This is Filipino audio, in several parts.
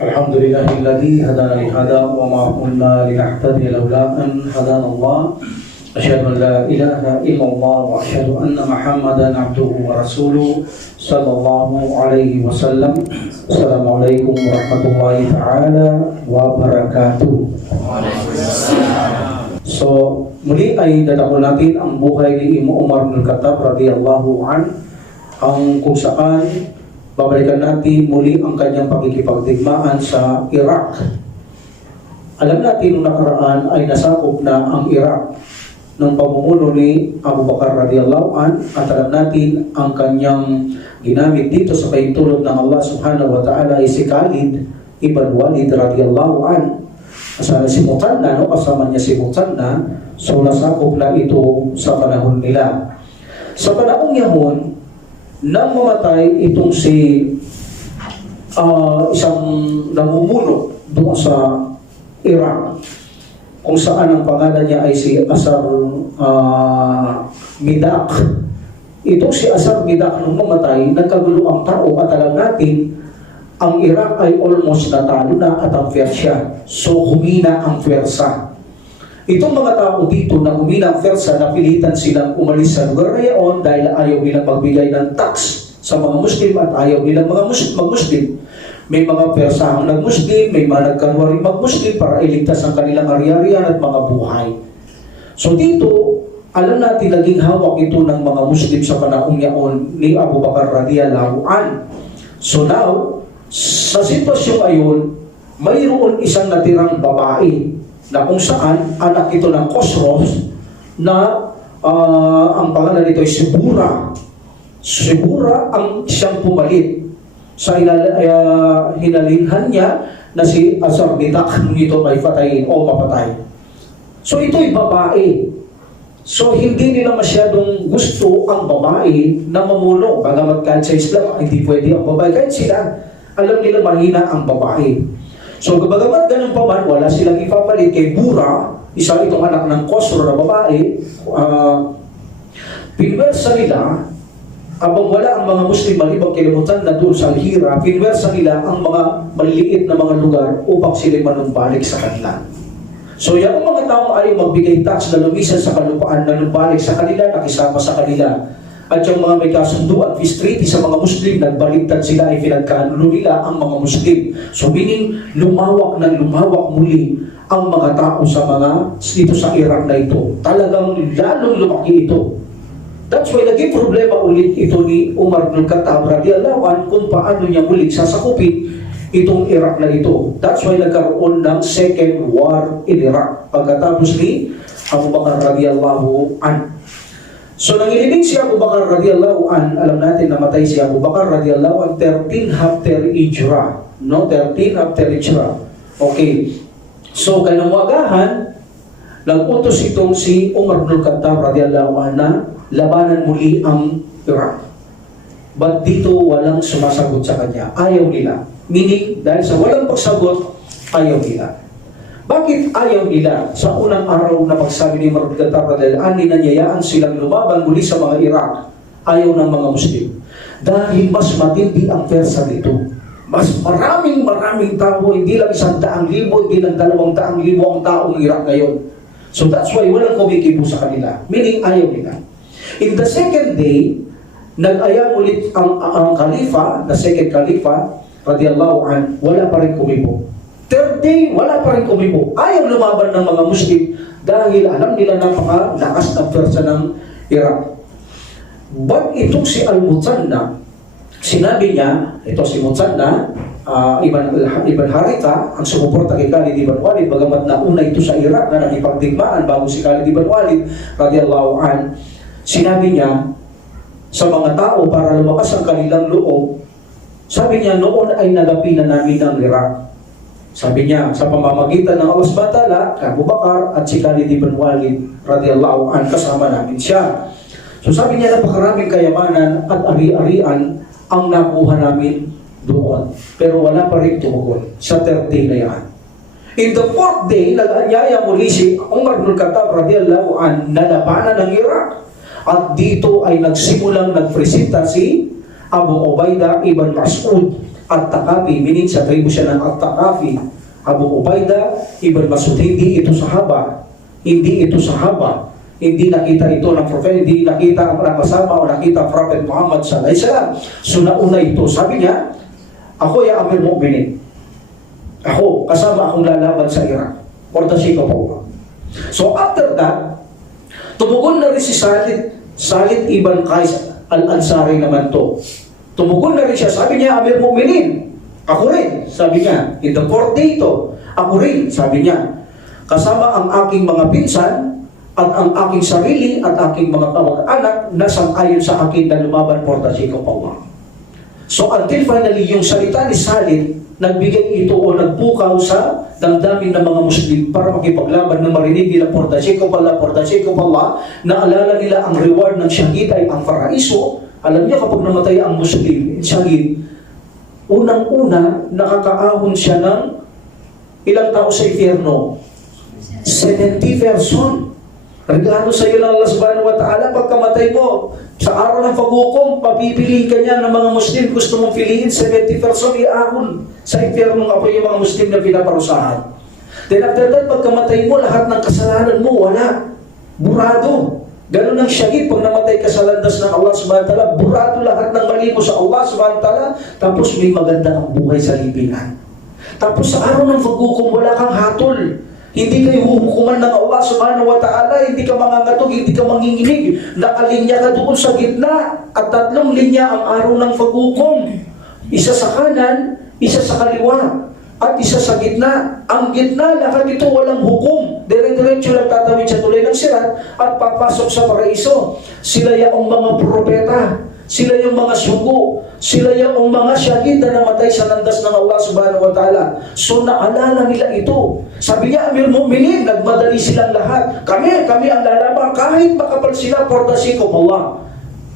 Alhamdulillahilladzi hadana li hada wa ma kunna linahtadiya laula an hadana Allah. Asyhadu an la ilaha illallah wa asyhadu anna Muhammadan abduhu wa rasuluh sallallahu alaihi wasallam. Assalamualaikum warahmatullahi taala wabarakatuh. So, muli ay dadako natin ang buhay ni Imam Umar bin Khattab radhiyallahu an, ang kung saan babalikan natin muli ang kanyang pakikipagdigmaan sa Iraq. Alam natin nung nakaraan ay nasakop na ang Iraq ng pamumuno ni Abu Bakar radhiyallahu an, at alam natin ang kanyang ginamit dito sa pahintulot ng Allah subhanahu wa ta'ala ay si Khalid ibn Walid radhiyallahu an. Kasama si Mutanna, kasama niya si Mutanna, so nasakop na ito sa panahon nila. Sa panahong yahon, nang mamatay itong si isang namumuno doon sa Iraq, kung saan ang pangalan niya ay si Asar Midak. Itong si Asar Midak nung mamatay, nagkagulo ang tao, at alam natin ang Iraq ay almost natalo na at ang Persya, so humina ang Persa. Itong mga tao dito na humina ang Persa, napilitan silang umalis sa lugar na iyon dahil ayaw nilang magbigay ng tax sa mga Muslim at ayaw nilang mag-Muslim. May mga Persahang nag-Muslim, may mga nagkanwa rin mag-Muslim para iligtas ang kanilang ari-arian at mga buhay. So dito, alam natin naging hawak ito ng mga Muslim sa panahong yaon ni Abu Bakar radhiyallahu an. So now, sa sitwasyong ayon, mayroon isang natirang babae na kung saan anak ito ng Khosrow na ang pangalan nito ay Sibura. Sibura ang siyang pumalit sa hinalinhan niya na si Asar Midak nung ito ay patayin o mapatay. So ito'y babae. So hindi nila masyadong gusto ang babae na mamuno. Bagamat kahit sa Islam, hindi pwede ang babae. Kahit sila, alam nila mahina ang babae. So, bagamat ganun pa man, wala silang ipapalit kay Bura, isa itong anak ng Khosrow na babae. Pinwersa nila, abang wala ang mga Muslim malibang kilimutan na doon sa Al-Hira, pinwersa nila ang mga maliliit na mga lugar upang sila manumbalik sa kanila. So, yung mga taong ayaw magbigay tax na lumisan sa kalupaan, na numbalik sa kanila, nakisama sa kanila. At yung mga may kasunduan, peace treaty sa mga Muslim, nagbaligtad sila ay pinagkanulo nila ang mga Muslim. So meaning, lumawak muli ang mga tao sa dito sa Iraq na ito. Talagang lalong lumaki ito. That's why naging problema ulit ito ni Umar bin Khattab radhiyallahu an kung paano niya muli sasakupin itong Iraq na ito. That's why nagkaroon ng Second War in Iraq pagkatapos ni Abu Bakar radhiyallahu an. So nangilibing si Abu Bakar radhiyallahu an, alam natin namatay si Abu Bakar radhiyallahu an 13 after Hijrah, no? 13 after Hijrah. Okay. So kanawagahan, nag-utos itong si Umar bin Khattab radhiyallahu an na labanan muli ang Iraq. But dito walang sumasagot sa kanya. Ayaw nila. Meaning, dahil sa walang pagsagot, ayaw nila. Bakit ayaw nila? Sa unang araw na pagsabi ni Umar bin Khattab radhiyallahu an, ninanyayaan silang lumaban muli sa mga Iraq. Ayaw ng mga Muslim. Dahil mas matindi ang Persa dito. Mas maraming tao, hindi lang 100,000, hindi lang 200,000 ang taong Iraq ngayon. So that's why walang kumikibo sa kanila. Meaning, ayaw nila. In the second day, nag-aya ulit ang Khalifa, the second Khalifa, radhiyallahu an, wala pa rin kumibo. Third day, wala pa rin kumibo. Ayaw lumaban ng mga Muslim dahil alam nila napakalakas ng Persa ng Iraq. But itong si Al-Mutanna, sinabi niya, ito si Mutanna, Ibn Haritha, ang sumuporta kay Khalid ibn Walid, bagamat nauna ito sa Iraq na nakipagdigmaan bago si Khalid ibn Walid, radhiyallahu an, sinabi niya sa mga tao para lumakas ang kanilang loob, sabi niya, noon ay nagapi na namin ng Iraq. Sabi niya, sa pamamagitan ng Allah subhanahu wa ta'ala, Abu Bakar at si Khalid ibn Walid radhiyallahu an, kasama namin siya. So sabi niya, napakaraming kayamanan at ari-arian ang nakuha namin doon. Pero wala pa rin tumugon sa third day na yan. In the fourth day, nag-anyaya muli si Umar bin Khattab radhiyallahu an na labanan ng Iraq. At dito ay nagsimulang nagpresenta si Abu Ubaidah ibn Mas'ud At-Takafi, meaning sa tribo siya ng At-Takafi. Abu Ubaidah ibn Mas'ud, hindi ito sahaba. Hindi ito sahaba. Hindi nakita ito ng prophet, hindi nakita ang kasama o nakita Prophet Muhammad sallallahu alaihi wasallam. So nauna ito, sabi niya, ako ya Amir Mu'minin. Ako, kasama akong lalaban sa Iraq. For the sake of Allah. So after that, tumugon na rin si Khalid ibn Qais al-Ansari naman to. Tumugon na rin siya, sabi niya, Amir Mu'minin. Ako rin, sabi niya, in the fourth day ito, ako rin, sabi niya, kasama ang aking mga pinsan at ang aking sarili at aking mga kamag-anak na sang-ayon sa akin na lumaban for the sake of Allah. So until finally, yung salita ni Khalid, nagbigay ito o nagpukaw sa damdamin ng mga Muslim para makipaglaban na marinig nila for the sake of Allah, for the sake of Allah, na alala nila ang reward ng syahid ay ang paraiso. Alam niya kapag namatay ang Muslim, syahid, unang-una, nakakaahon siya ng ilang tao sa impyerno? 70 person. Regalo sa iyo ng Allah subhanahu wa ta'ala, pagkamatay mo, sa araw ng paghukom, papipiliin ka niya ng mga Muslim, gusto mong piliin, 70 person iahon sa impyerno ng apoy yung mga Muslim na pinaparusahan. Then after that, pagkamatay mo, lahat ng kasalanan mo, wala. Burado. Ganun ang syahid, pag namatay ka sa landas ng Allah subhanahu wa ta'ala, burado lahat ng mali mo sa Allah subhanahu wa ta'ala, tapos may maganda ang buhay sa libingan. Tapos sa araw ng paghukom, wala kang hatol. Hindi kayo huhukuman ng Allah subhanahu wa ta'ala, hindi ka mangangatog, hindi ka manginginig. Nakalinya ka doon sa gitna, at 3 linya ang araw ng paghukom. Isa sa kanan, isa sa kaliwa, at isa sa gitna. Ang gitna, lahat ito walang hukom. Dire-diretso lang tatawid sa tulay ng sirat at papasok sa paraiso. Sila yung mga propeta, sila yung mga sugo, sila yung mga syahid na namatay sa landas ng Allah subhanahu wa ta'ala. So naalala nila ito. Sabi niya, Amir Mu'minin, nagmadali silang lahat. Kami ang lalaban kahit makapal sila for the sake of Allah.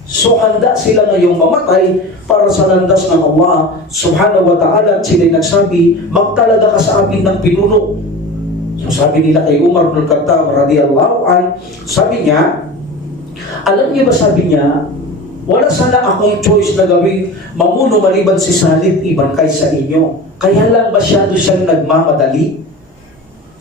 So handa sila ngayong mamatay para sa landas ng Allah subhanahu wa ta'ala. At sila'y nagsabi, magtalaga ka sa amin ng pinuno. So sabi nila kay Umar ibn Khattab radiyallahu an, sabi niya, alam niyo ba, sabi niya, wala sana akong choice na gawing mamuno maliban si Khalid ibn Qais sa inyo. Kaya lang masyado siyang nagmamadali.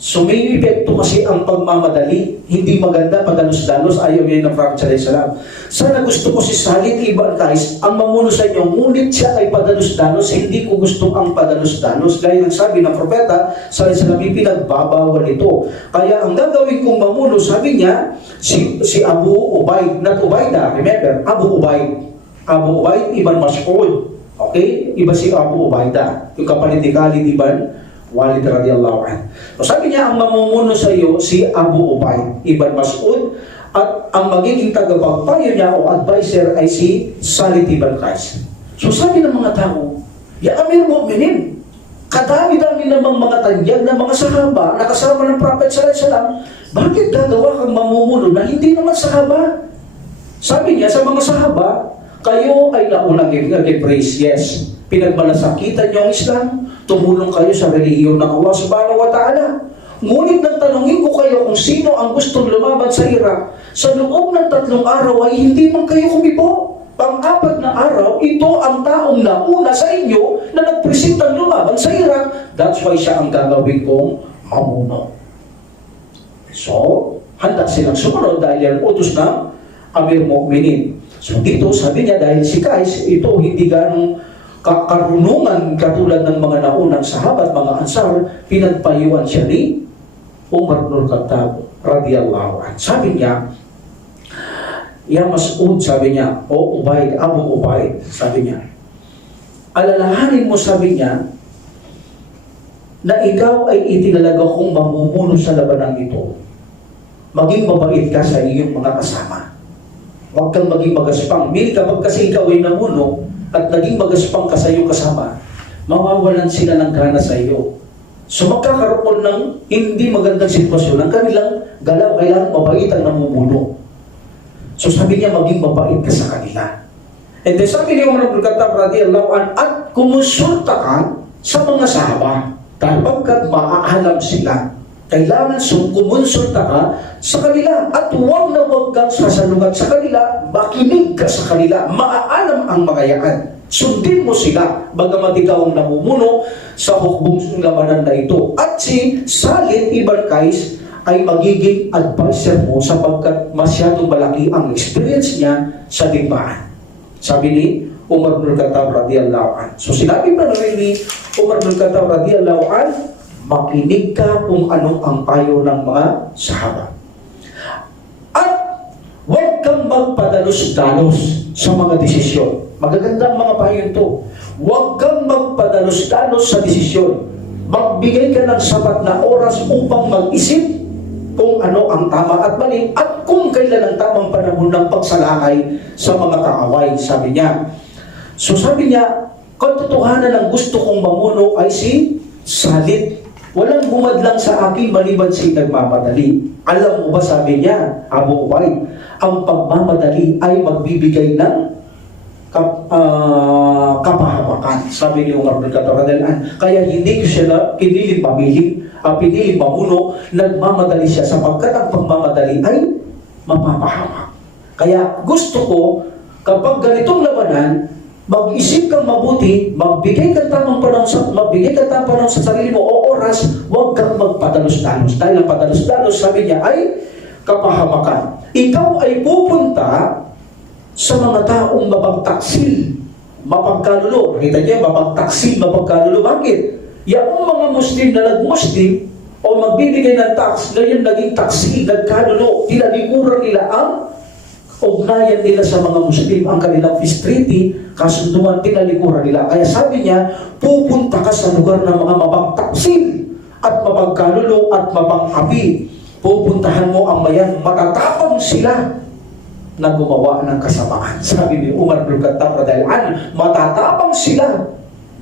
So may epekto kasi ang pagmamadali. Hindi maganda, padalos-dalos, ayaw yun ng Prophet sallallahu alaihi wasallam. Sana gusto ko si Khalid ibn Qais ang mamuno sa inyo, ngunit siya ay padalos-dalos, hindi ko gusto ang padalos-dalos. Gaya ng sabi ng propeta sallallahu alaihi wasallam, pinagbabawal ito. Kaya ang gagawin kong mamuno, sabi niya, si Abu Ubaid, not Ubaidah, remember, Abu Ubaid ibn Mas'ud. Okay? Iba si Abu Ubaidah, yung kapalit ni Khalid ibn Walid radiyallahu anhu. So sabi niya, ang mamumuno sa iyo si Abu Ubaid ibn Mas'ud, at ang magiging tagapagpayo niya o advisor ay si Khalid ibn Qais. So sabi ng mga tao, ya Amir Mu'minin, kadami-dami namang mga tanyag na mga sahaba na kasama ng Prophet sallallahu alaihi wasallam, bakit gagawa kang mamumuno na hindi naman sahaba? Sabi niya sa mga sahaba, kayo ay naunang nag-embrace, yes. Pinagmalasakitan niyo ang Islam, tumulong kayo sa relihiyon ng Allah subhanahu wa ta'ala. Ngunit nang tanungin ko kayo kung sino ang gustong lumaban sa Iraq, sa loob ng 3 araw ay hindi man kayo kumipo. Pang-4 na araw, ito ang taong nauna sa inyo na nagpresentang lumaban sa Iraq. That's why siya ang gagawin kong mamuno. So, handa silang sumunod dahil yan utos ng Amir Mu'minin. So dito, sabi niya, dahil si Qais, ito hindi ganong karunungan katulad ng mga naunang sahabat, mga ansar, pinagpayuan siya ni Umar ibn Khattab radiyallahu anhu. Sabi niya, ya Mas'ud, sabi niya, o Ubaid, Abu Ubaid, sabi niya, alalahanin mo, sabi niya, na ikaw ay itinalaga kong mamumuno sa labanang ito. Maging mabait ka sa iyong mga kasama. Huwag kang maging magaspang. Kapag kasi ikaw ay namuno at naging magaspang ka sa iyong kasama, mawawalan sila ng gana sa iyo. So magkakaroon ng hindi magandang sitwasyon. Ang kanilang galaw, kailangan mabait ang namumuno. So sabi niya, maging mabait ka sa kanila. And then sabi ni Umar ibn Khattab radiyallahu anhu, at kumonsulta ka sa mga sahaba. Dahil pagkat maaalam sila, kailangan kumonsulta ka sa kanila. At huwag na huwag kang sasalungat sa kanila, makinig ka sa kanila, maaalam ang mga yan. Sundin mo sila, bagamat ikaw ang namumuno sa hukbong labanan na ito. At si Salit ibn Qais ay magiging advisor mo sapagkat masyadong malaki ang experience niya sa digmaan. Sabi ni Umar bin Khattab radhiyallahu anhu. So sinabi pa rin ni Umar bin Khattab radhiyallahu anhu, makinig ka kung ano ang payo ng mga sahaba. At huwag kang magpadalos-dalos sa mga desisyon. Magagandang mga payo ito. Huwag kang magpadalos-dalos sa desisyon. Magbigay ka ng sapat na oras upang mag-isip kung ano ang tama at mali at kung kailan ang tamang panahon ng pagsalakay sa mga kaaway, sabi niya. So sabi niya, katotohanan ang gusto kong mamuno ay si Salit. Walang bumadlang sa akin maliban si nagmamadali. Alam mo ba, sabi niya, Abu Ubaid, ang pagmamadali ay magbibigay ng kapahamakan, sabi ni Umar bin Khattab. Kaya hindi ko siya piniling mamuno, nagmamadali siya sapagkat ang pagmamadali ay mapapahamak. Kaya gusto ko, kapag ganitong labanan, mag-isip kang mabuti, magbigay ka tamang panahon sa sarili mo o oras, huwag kang magpadalos-dalos. Dahil ang padalos-dalos, sabi niya, ay kapahamakan. Ikaw ay pupunta sa mga taong mapagtaksil, mapagkalulo. Kita niya, mapagtaksil, mapagkalulo. Bakit? Yung mga Muslim na nag-Muslim o magbibigay ng tax, ngayon naging taksil, nagkalulo, tinalikuran nila ang ugnayan nila sa mga Muslim, ang kanilang peace treaty, kasunduan, tinalikuran nila. Kaya sabi niya, pupunta ka sa lugar ng mga mapagtaksil at mapagkalulo at mapang-api. Pupuntahan mo ang mayan, matatapang sila na gumawa ng kasamaan. Sabi ni Umar bin Khattab radhiyallahu anhu, matatapang sila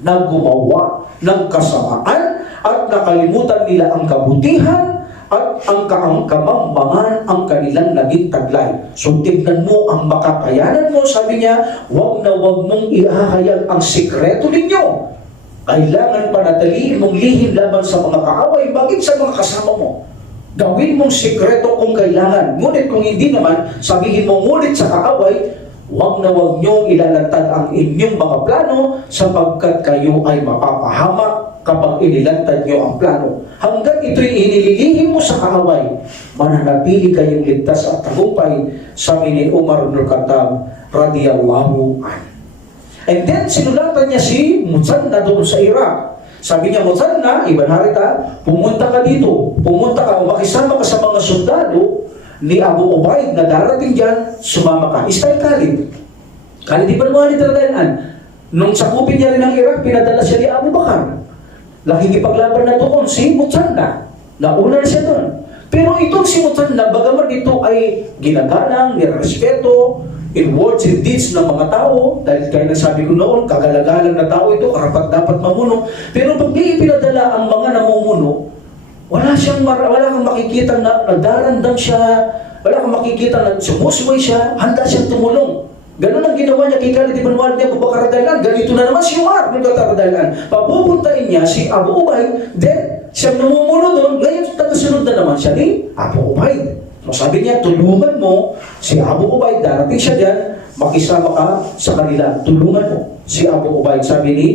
na gumawa ng kasamaan at nakalimutan nila ang kabutihan at ang kamangmangan ang kanilang naging taglay. So tignan mo ang makakayanan mo, sabi niya, huwag na huwag mong ihahayag ang sikreto ninyo. Kailangan panatiliin mong lihim laban sa mga kaaway, bagit sa mga kasama mo. Gawin mong sikreto kung kailangan. Ngunit kung hindi naman, sabihin mo ngunit sa kaaway, huwag na huwag niyong ilalantad ang inyong mga plano sapagkat kayo ay mapapahamak kapag inilantad niyo ang plano. Hanggat ito'y inililihim mo sa kaaway, mananatili kayong ligtas at tagumpay, sabi ni Umar bin Khattab radhiyallahu anhu. And then sinulatan niya si Muthanna doon sa Iraq. Sabi niya, Muthanna, Ibn Haritha, pumunta ka dito. Pumunta ka, makisama ka sa mga sundalo ni Abu Ubaid na darating dyan, sumama ka. Istay Khalid. Khalid ibn Walid radhiyallahu. Nung sakupin niya rin ang Iraq, pinadala siya ni Abu Bakar. Nakikipaglaban na doon si Muthanna. Nauna na siya doon. Pero itong si Muthanna, bagaman ito ay ginagalang, nirespeto, in words and deeds ng mga tao, dahil kaya nasabi ko noon, kagalagalang na tao ito, karapat dapat mamuno. Pero pag di ipinadala ang mga namumuno, wala kang makikita na nagdarandam siya, wala kang makikita na sumusuway siya, handa siyang tumulong. Ganun ang ginawa niya kay Khalid ibn Walid ni Abu Bakar radhiyallahu anhu. Ganito na naman si Umar bin Khattab radhiyallahu anhu. Papupuntahin niya si Abu Ubaid, then siyang namumuno doon, ngayon tagasunod na naman siya ni Abu Ubaid. So sabi niya, tulungan mo si Abu Ubaid, darating siya dyan, makisama ka sa kanila, tulungan mo si Abu Ubaid. Sabi ni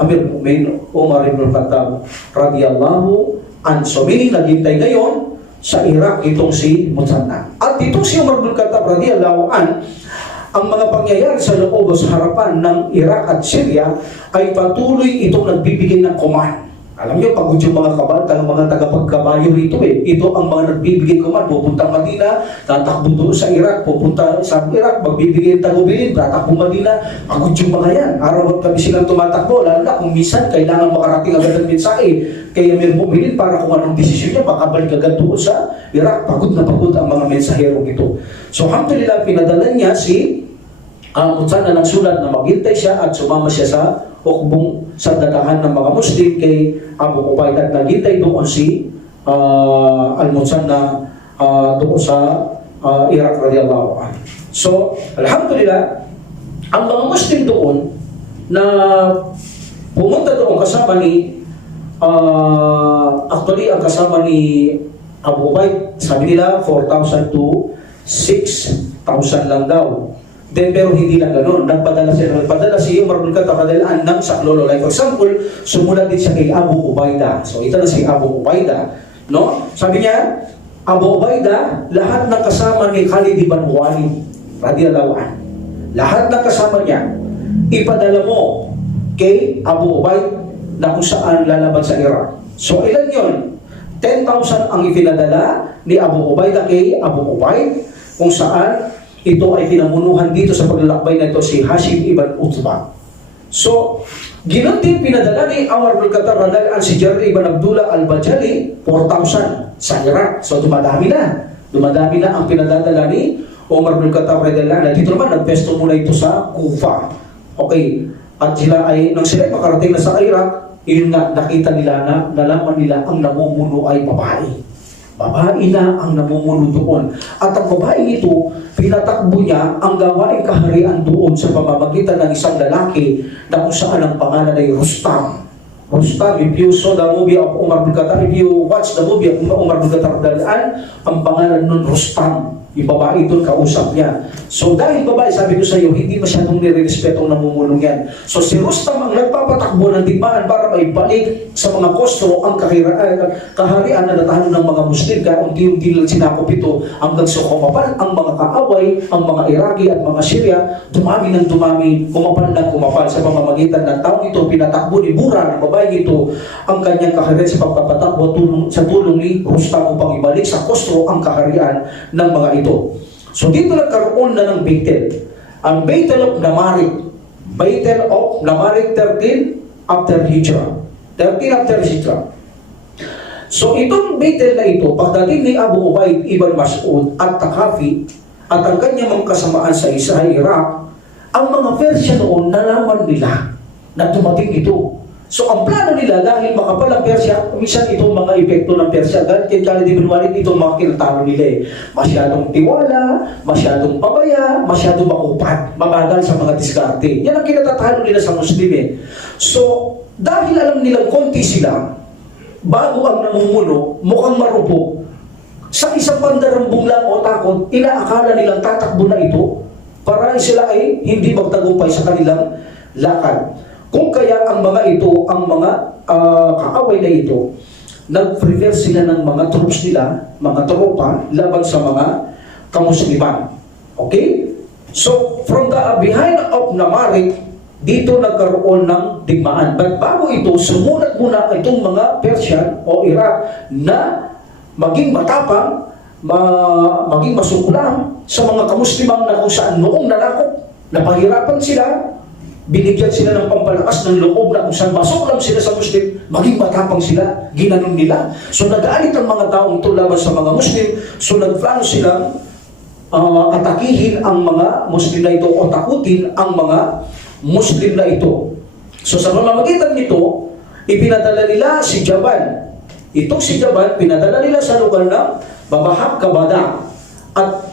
Amir Mu'min Umar ibn Khattab radhiyallahu anhu. So meaning naghintay ngayon sa Iraq itong si Muthanna. At itong si Umar ibn Khattab radhiyallahu anhu, ang mga pangyayari sa loob o sa harapan ng Iraq at Syria ay patuloy itong nagbibigay ng command. Alam niyo, pagod yung mga mga tagapagkabayo rito eh. Ito ang mga nagbibigay command. Pupunta Madina, tatakbo doon sa Iraq. Pupunta sa Iraq, magbibigay ng tagubilin, tatakbo Madina. Pagod yung mga yan. Araw at gabi silang tumatakbo. Lalo na kung minsan kailangan makarating agad ng mensahe. Kaya may bumilin para kung anong desisyon niya, makabalik agad doon sa Iraq. Pagod na pagod ang mga mensahero ito. So, alhamdulillah, pinadala niya si Muthanna ng sulat na maghintay siya at sumama siya sa hukbong sandatahan ng mga Muslim kay Abu Ubaid at naghintay doon si Al-Muthanna doon sa Iraq radhiyallahu anhu. So, alhamdulillah, ang mga Muslim doon na pumunta doon kasama ni actually ang kasama ni Abu Ubaid, sabi nila 4,000 to 6,000 lang daw. Pero hindi lang ganun. Nagpadala si Umar bin Khattab radhiyallahu anhu ng saklolo. Like for example, sumunod din siya kay Abu Ubaidah. So ito na si Abu Ubaidah. No? Sabi niya, Abu Ubaidah, lahat ng kasama ni Khalid ibn Walid radhiyallahu anhu, lahat ng kasama niya, ipadala mo kay Abu Ubaid na kung saan lalaban sa Iraq. So ilan yun? 10,000 ang ipinadala ni Abu Ubaidah kay Abu Ubaid, kung saan ito ay pinamunuhan dito sa paglalakbay na ito si Hashim ibn Utbah. So, ganoon din pinadala ni Umar bin Khattab radhiyallahu anhu si Jarir ibn Abdullah al-Bajali 4,000 sa Iraq. So, dumadami na. Dumadami na ang pinadadala ni Umar bin Khattab radhiyallahu anhu. Dito naman, nagpesto muna ito sa Kufa. Okay. At nang sila ay makarating na sa Iraq, yun nga, nakita nila na nalaman nila ang namumuno ay babae. Babae na ang namumuno doon. At ang babae ito, pinatakbo niya ang gawaing kaharian doon sa pamamagitan ng isang lalaki na kung saan ang pangalan ay Rustam. Rustam, if you saw the movie of Umar bin Khattab, if you watch the movie of Umar bin Khattab, ang pangalan nun Rustam. Yung babae doon, kausap niya. So dahil babae, sabi ko sa iyo, hindi masyadong nire-respeto ang namumulong yan. So si Rustam ang nagpapatakbo ng digmaan para maibalik sa mga kostro ang kaharian na natalo ng mga Muslim. Kaya unti-unti lang sinakop ito hanggang sa kumapal ang mga kaaway, ang mga Iraqi at mga Syria, dumami ng dumami, kumapal ng kumapal sa pamamagitan ng taong ito, pinatakbo ni Bura ng babae ito ang kanyang kaharian sa pagpapatakbo sa tulong ni Rustam upang ibalik sa kostro ang kaharian ng mga ito. So dito nagkaroon na ng Baitel. Ang Baitel of Namarik. Baitel of Namarik 13 after Hijrah. 13 after Hijrah. So itong Baitel na ito, pagdating ni Abu Ubaid ibn Mas'ud at Takafi at ang kanyang mga kasamaan sa Iraq, ang mga Persia noon nalaman nila na dumating ito. So ang plano nila, dahil makapal ang Persia, minsan itong mga epekto ng Persia, dahil Khalid ibn Walid itong mga kinatalo nila eh. Masyadong tiwala, masyadong pabaya, masyadong makupat, mabagal sa mga diskarte. Yan ang kinatatalo nila sa Muslim eh. So, dahil alam nilang konti sila, bago ang namumuno, mukhang marupok, sa isang pandarambong lang o takot, inaakala nilang tatakbo na ito para sila ay hindi magtagumpay sa kanilang lakad. Kung kaya ang mga ito, ang mga kaaway na ito, nag-prepare sila ng mga troops nila, mga tropa, laban sa mga kamusliman. Okay? So, from the behind of Namarik, dito nagkaroon ng digmaan. But bago ito, sumunod muna itong mga Persian o Iraq na maging matapang, maging masukulang sa mga kamuslimang na kung saan noong nanakop, napahirapan sila, binigyan sila ng pampalakas ng loob na kung saan masuklam sila sa Muslim, maging matapang sila, ginanon nila. So nag-aalit ang mga taong ito laban sa mga Muslim, so nagplano silang atakihin ang mga Muslim na ito o takutin ang mga Muslim na ito. So sa pamamagitan nito, ipinadala nila si Jaban. Itong si Jaban, pinadala nila sa lugar ng Babahak Kabada. At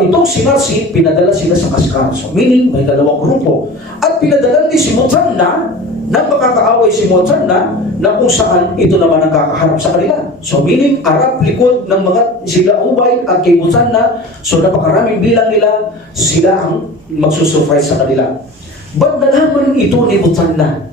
itong si Narsi, pinadala sila sa Kaskar. So meaning, may dalawang grupo. At pinadala din si Mutanna, nang makakaaway si Mutanna, na kung saan ito naman ang kakaharap sa kanila. So meaning, Arab likod ng mga sila Ubay at kay Mutanna, so napakaraming bilang nila, sila ang magsusurprise sa kanila. Ba't nalaman ito ni Mutanna?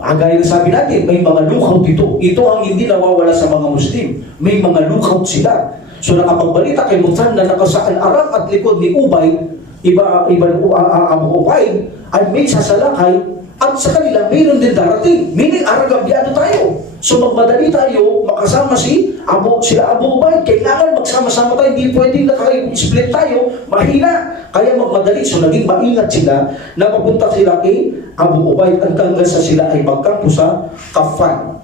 Gaya na sabi natin, may mga lookout ito. Ito ang hindi nawawala sa mga Muslim. May mga lookout sila. So nakapagbalita kay Mutanna na kasaan Arab at likod ni Ubay, Abu Ubaid, ay may sasalakay at sa kanila mayroon din darating. Meaning aragabyado tayo. So magmadali tayo, makasama sila Abu Ubaid. Kailangan magsama-sama tayo, hindi pwedeng nakaka-split tayo, mahina. Kaya magmadali. So naging maingat sila na papunta sila kay Abu Ubaid hanggang sa sila ay magkampo sa Kafan.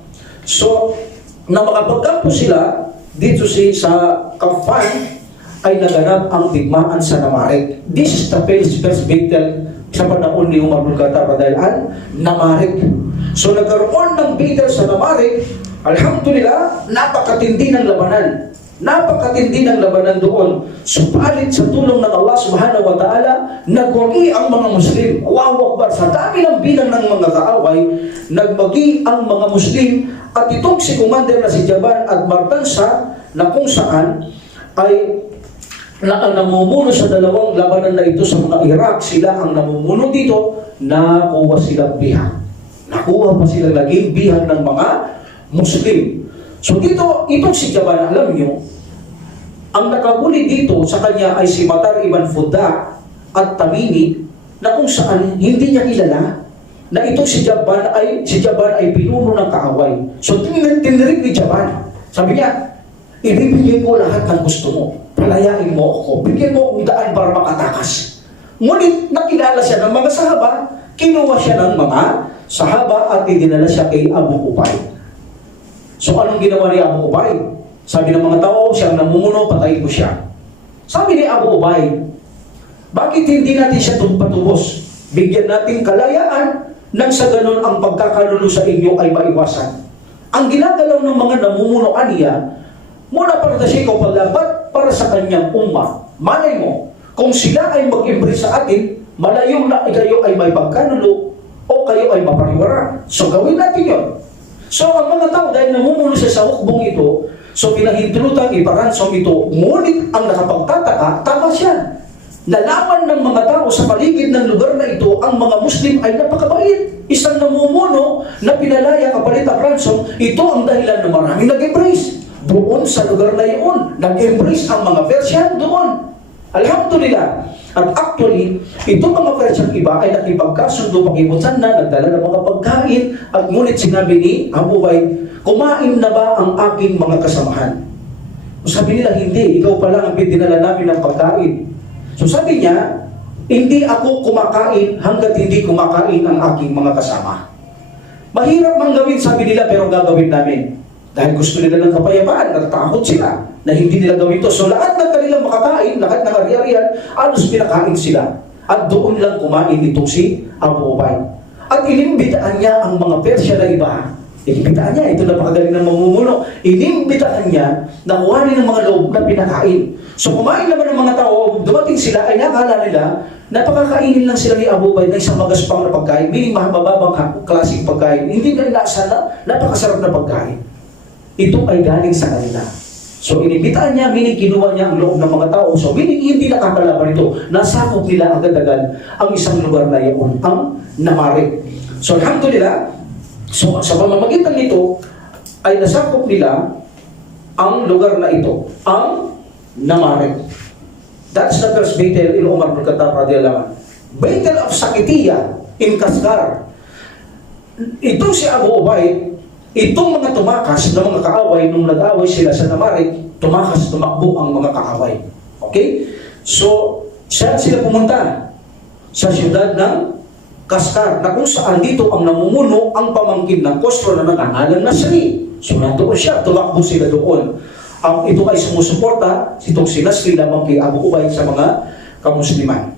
So, na makapagkampo sila dito sa Kafan, ay naganap ang digmaan sa Namarik. This is the first battle sa panahon ni Umar bin Khattab dahil ang Namarik. So nagkaroon ng battle sa Namarik, alhamdulillah, napakatindi ng labanan. Napakatindi ng labanan doon. Supalit sa tulong ng Allah subhanahu wa ta'ala, nagwagi ang mga Muslim. Allahu Akbar. Sa dami ng bilang ng mga kaaway, nagwagi ang mga Muslim. At itong si Commander na si Jaban at Martansa, na kung saan ay na ang namumuno sa dalawang labanan na ito sa mga Iraq, sila ang namumuno dito, nakuha silang bihag. Nakuha pa silang naging bihag ng mga Muslim. So dito, itong si Jaban, alam nyo, ang nakahuli dito sa kanya ay si Matar Ibn Fuda at Tamimi, na kung saan hindi niya kilala na itong si Jaban ay pinuno ng kaaway. So tinirik ni Jaban. Sabi niya, ibibigay ko lahat ng gusto mo. Palayain mo ako. Bigyan mo akong daan para makatakas. Ngunit nakilala siya ng mga sahaba, kinuha siya ng mga sahaba at idinala siya kay Abu Ubay. So anong ginawa ni Abu Ubay? Sabi ng mga tao, siyang namumuno, patayin ko siya. Sabi ni Abu Ubay, bakit hindi natin siya patubos? Bigyan natin kalayaan nang sa ganun ang pagkakalulo sa inyo ay maiwasan. Ang ginagalaw ng mga namumuno aniya, muna para sa ikaw paglabat para sa kanyang umma. Malay mo, kung sila ay mag-embrace sa atin, malayong na kayo ay may pagkanulo o kayo ay mapariwara. So gawin natin yun. So ang mga tao dahil namumuno siya sa hukbong ito, so pinahintulutan, iparansom ito, ngunit ang nakapagtataka, tama siya. Nalaman ng mga tao sa paligid ng lugar na ito, ang mga Muslim ay napakabait. Isang namumuno na pinalaya kapalit ang ransom, ito ang dahilan na maraming nag-embrace. Doon sa lugar na iyon, nag-embrace ang mga Persian doon. Alhamdulillah. At actually, itong mga Persian iba ay nakipagkasundo, pakibutan na, nagdala ng mga pagkain, at ngunit sinabi ni Abu Ubay, kumain na ba ang aking mga kasamahan? Sabi nila, hindi, ikaw pa lang ang dinala namin ng pagkain. So sabi niya, hindi ako kumakain hanggat hindi kumakain ang aking mga kasama. Mahirap mang gawin, sabi nila, pero gagawin namin. Dahil gusto nila ng kapayapaan, natatakot sila na hindi nila gawin ito. So lahat ng kanilang makakain, lahat ng ari-arian, alos pinakain sila. At doon lang kumain itong si Abu Ubay. At inimbitaan niya ang mga Persya na iba. Inimbitaan niya, ito napakagaling ng mamumuno. Inimbitaan niya na kuhanin ng mga loob na pinakain. So kumain naman ng mga tao, dumating sila, ay nakala nila, napakakainin lang sila ni Abu Ubay na isang magaspang na pagkain, meaning mababang klaseng pagkain. Hindi na inaasahan na napakasarap na pagkain. Ito ay galing sa kanila. So inibitaan niya, meaning kinuha niya ang loob ng mga tao. So meaning hindi nakakalaban ito. Nasakop nila agad-agad ang isang lugar na iyon, ang Namarik. So alhamdulillah, so sa pamamagitan nito, ay nasakop nila ang lugar na ito, ang Namarik. That's the first battle in Umar bin Khattab radiyallahu anhu. Battle of Sakitiya in Kaskar. Ito si Abu Ubay, itong mga tumakas na mga kaaway, nung nag-away sila sa Namarik, tumakbo ang mga kaaway. Okay? So, saan sila pumunta? Sa siyudad ng Kaskar, na kung saan dito ang namumuno ang pamangkin ng Khosrow na nangangalan na Nasri. So, nandoon siya, tumakbo sila doon. Ito ay sumusuporta, itong si Nasri lamang kay Abu Ubay sa mga kamusliman.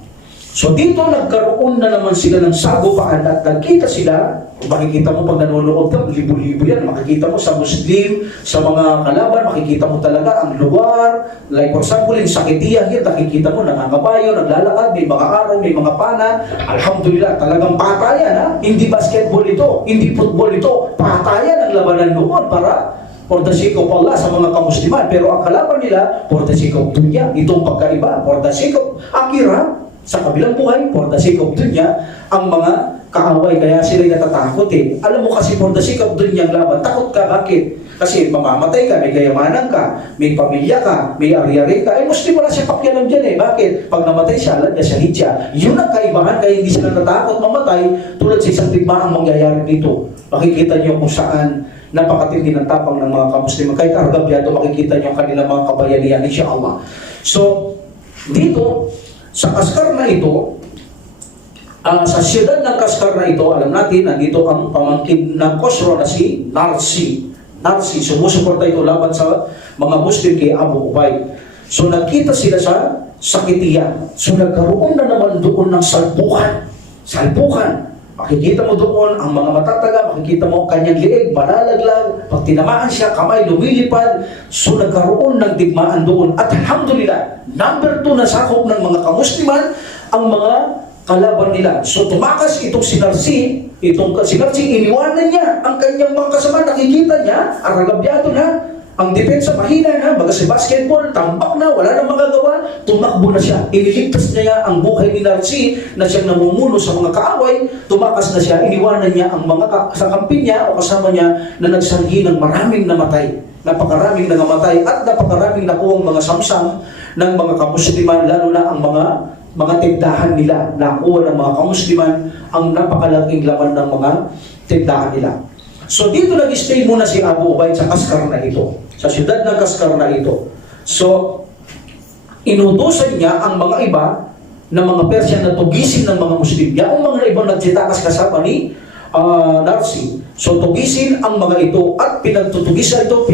So dito nagkaroon na naman sila ng sagupaan at nagkita sila, makikita mo pag nanonood ka, libo-libo yan, makikita mo sa Muslim, sa mga kalaban, makikita mo talaga ang lugar, like for example, in Sakitiya here, nakikita mo, nangangabayo, naglalakad, may mga araw, may mga pana, alhamdulillah, talagang patayan, ha? Hindi basketball ito, hindi football ito, patayan ang labanan noon para for the sake of Allah sa mga kamusliman, pero ang kalaban nila, for the sake of dunya, itong pagkaiba, for the sake of akira, sa kabilang buhay, for the sake of dunya, ang mga kaaway, kaya sila'y natatakot eh. Alam mo kasi for the sake of dunya ang laban, takot ka, bakit? Kasi mamamatay ka, may kayamanan ka, may pamilya ka, may ari-ari ka, eh Muslim wala siya pakyalam dyan eh. Bakit? Pag namatay siya, alam niya shahid siya. Yun ang kaibahan, kaya hindi sila natakot mamatay, tulad sa isang tigmaan mangyayari dito. Makikita niyo kung saan napakatindi ng tapang ng mga kamusliman. Kahit argabyado, makikita niyo ang kanilang mga kabayanihan, insyaAllah. So, dito, sa Kaskar na ito, sa siyudad ng Kaskar na ito, alam natin, nandito ang pamangkin ng Khosrow na si Narsi. Narsi, sumusuporta ito laban sa mga Muslim kay Abu Ubay. So nagkita sila sa Sakitiya. So nagkaroon na naman doon ng salpukan. Salpukan. Makikita mo doon ang mga matataga, makikita mo kanyang liig, malalaglag, pag tinamaan siya, kamay lumilipad. So nagkaroon ng digmaan doon. At alhamdulillah, number 2 na sakop ng mga kamusliman, ang mga kalaban nila. So tumakas itong si Narsi, iniwanan niya ang kanyang mga kasama, nakikita niya, aragabyado na, Ang depensa mahina na, baga si basketball, tambak na, wala nang magagawa, tumakbo na siya. Iniligtas niya ang buhay ni Narsi na siyang namumuno sa mga kaaway, tumakas na siya, iniwanan niya ang mga kakampi niya o kasama niya na nagsanghi ng maraming namatay. Napakaraming nangamatay at napakaraming nakuwang mga samsam ng mga kamusliman, lalo na ang mga tindahan nila. Nakuha ng mga kamusliman ang napakalaking laman ng mga tindahan nila. So dito nag-stay muna si Abu Ubaid sa Kaskar na ito, sa siyudad ng Kaskar na ito. So, inutusan niya ang mga iba na mga Persian na tugisin ng mga Muslim. Yung mga ibang nagsitakas kasama ni Narsi. So, tugisin ang mga ito at pinagtutugisan ito,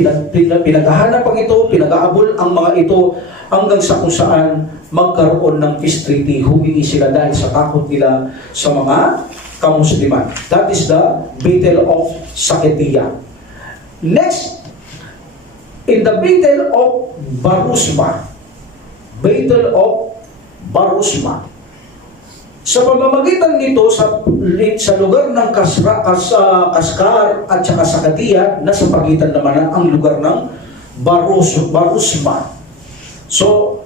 pinaghahanap ang ito, pinag-aabol ang mga ito hanggang sa kung saan magkaroon ng peace treaty. Humingi sila dahil sa takot nila sa mga kamusliman. That is the Battle of Saketiya. Next, in the Battle of Barusma. Battle of Barusma. Sa pamamagitan nito sa lugar ng Kaskar at saka Saketiya, nasa pagitan naman ang lugar ng Barusma. So,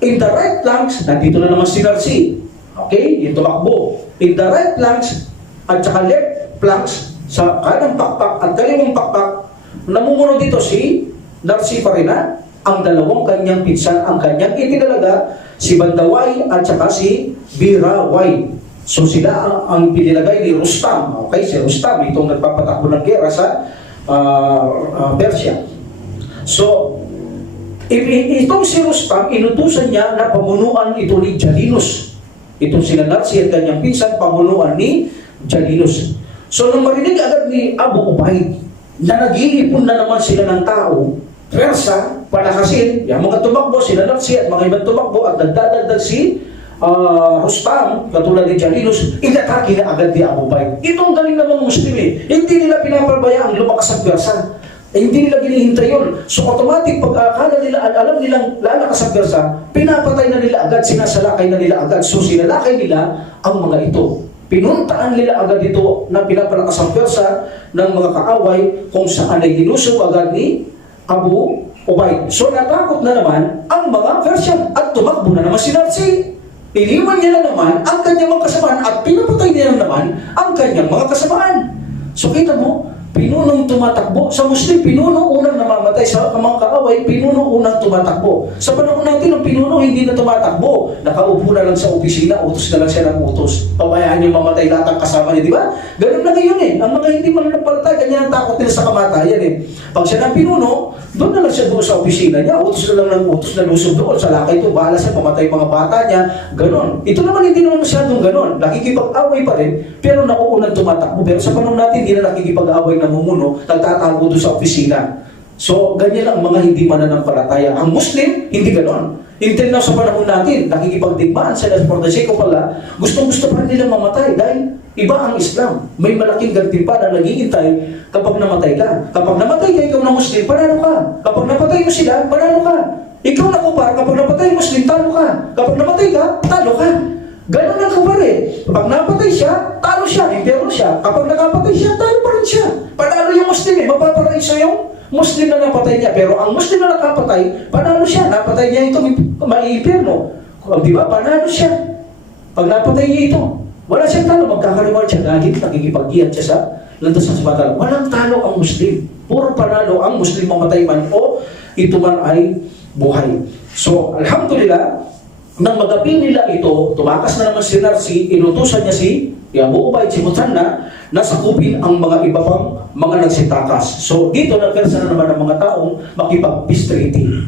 in the right flanks, nandito na naman si Narsi. Okay? Yung tumakbo. In the right flanks at saka left flanks, sa kanang pakpak at kaliwang pakpak, namumuno dito si Narsi Parina, ang dalawang kanyang pinsan, ang kanyang itinalaga, si Bandawai at saka si Birawai. So sila ang pinilagay ni Rustam. Okay, si Rustam, itong nagpapatakbo ng gera sa Persia. So, itong si Rustam, inutusan niya na pamunuan ito ni Jalinus. Itong sila Narsi at kanyang pinsan, pamunuan ni Jalinus. So, nung marinig agad ni Abu Ubaid na nag-iipon na naman sila ng tao, Persa, palakasin, yung mga tumakbo, sila Narsi at mga ibang tumakbo at nagdadagdag si Rustam, katulad ni Jalinus, inatake na agad ni Abu Ubaid. Itong galing na mga Muslim hindi nila pinapabayaan lumakas ang Persa. Hindi nila ginihintay yun. So automatic, pag akala nila, alam nilang lalakas ang Persa, pinapatay na nila agad, sinasalakay na nila agad. So sinalakay nila ang mga ito. Pinuntaan nila agad ito na pinapalakas ang Persa ng mga kaaway kung saan ay ginusog agad ni Abu Ubaid. So natakot na naman ang mga Persian at tumakbo na naman si Narsi. Iniwan niya na naman ang kanyang mga kasamaan at pinapatay niya na naman ang kanyang mga kasamaan. So kita mo, pinunong tumatakbo. Sa Muslim, pinuno unang namamatay. Sa mga kaaway, pinuno unang tumatakbo. Sa panahon natin, ang pinuno hindi na tumatakbo. Nakaupo na lang sa opisina, utos na lang siya ng utos. Pabayaan niyo mamatay lahat ang kasama niya, di ba? Ganun na ngayon Ang mga hindi mananampalataya, ganyan ang takot nila sa kamatayan Pag siya ng pinuno, doon na lang siya doon sa opisina niya. Utos na lang ng utos na lusog doon. Sa lakay ito, bahala siya, pamatay mga bata niya. Ganon. Ito naman hindi naman masyadong ganon. Nakikipag-away pa rin, pero nauunang tumatakbo. Pero sa panahon natin, hindi na nakikipag-away namumuno, nagtatago doon sa opisina. So, ganyan lang ang mga hindi mananampalataya. Ang Muslim, hindi ganon. Until now sa panahon natin, nakikipagdigmaan sila for the sake of Allah, gustong-gusto pa rin nilang mamatay dahil iba ang Islam. May malaking gantimpala na naghihintay kapag namatay ka. Kapag namatay ka, ikaw na Muslim, panalo ka. Kapag napatay mo sila, panalo ka. Ikaw na kupar, kapag napatay Muslim, talo ka. Kapag namatay ka, talo ka. Ganon ang kupare. Kapag napatay siya, talo siya, impero siya. Kapag nakapatay siya, talo pa rin siya. Panalo yung Muslim mapaparaiso yung Muslim na napatay niya. Pero ang Muslim na nakapatay, panalo siya. Napatay niya ito, maiipirno. Di ba? Panalo siya. Pag napatay niya ito, wala siyang talo. Magkakariwal siya. Gagit, nakikipag-iyat siya sa landas ng sabatalo. Walang talo ang Muslim. Puro panalo ang Muslim mamatay man o ito man ay buhay. So, alhamdulillah, nang magapin nila ito, tumakas na naman si Narsi, inutusan niya si Abu Ubaid, si Mutanna, na sakupin ang mga iba pang mga nagsitakas. So dito nagpersa na naman ang mga taong makipag-peace treaty.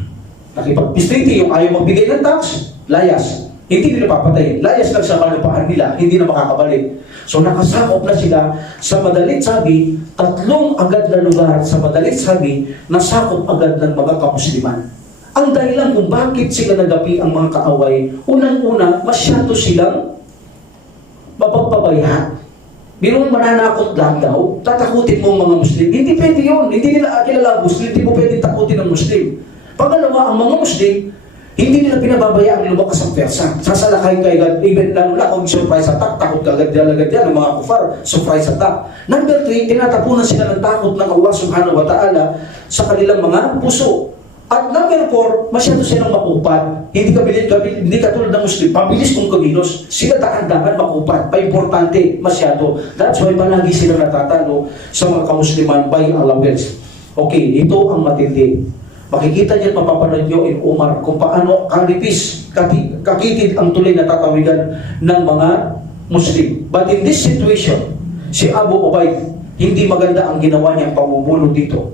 Nakipag-peace treaty, yung ayaw magbigay ng tax, layas. Hindi nila papatayin. Layas lang sa kalupaan nila, hindi na makakabalik. So nakasakop na sila sa madalit sabi, 3 agad na lugar sa madalit sabi, nasakop agad ng mga kamusliman. Ang dahilan kung bakit sila nagapi ang mga kaaway, unang-una, masyado silang mapagpabayaan. Birong mananakot lang daw, tatakutin mo ang mga Muslim. Hindi pwede yun. Hindi nila kilala ang Muslim, hindi mo pwede takutin ang Muslim. Pangalawa, ang mga Muslim, Hindi nila pinababayaan lumakas ang persa. Sasalakay kayo agad, even lalo na kung surprise attack, takot agad yan ng mga kufar, surprise attack. Number 3, tinatapunan sila ng takot ng Allah subhanahu wa ta'ala sa kanilang mga puso. At number 4, masyado silang makupad. Hindi katulad ng Muslim, pabilis kung kumilos. Sila dahan-dahan makupad, pa-importante, masyado. That's why palagi sila natatalo sa mga kamusliman by allowance. Okay, ito ang matindi. Makikita niyo at mapapanood niyo in Umar kung paano kanipis, kakitid ang tuloy na tatawigan ng mga Muslim. But in this situation, si Abu Ubaid, hindi maganda ang ginawa niyang pamumuno dito.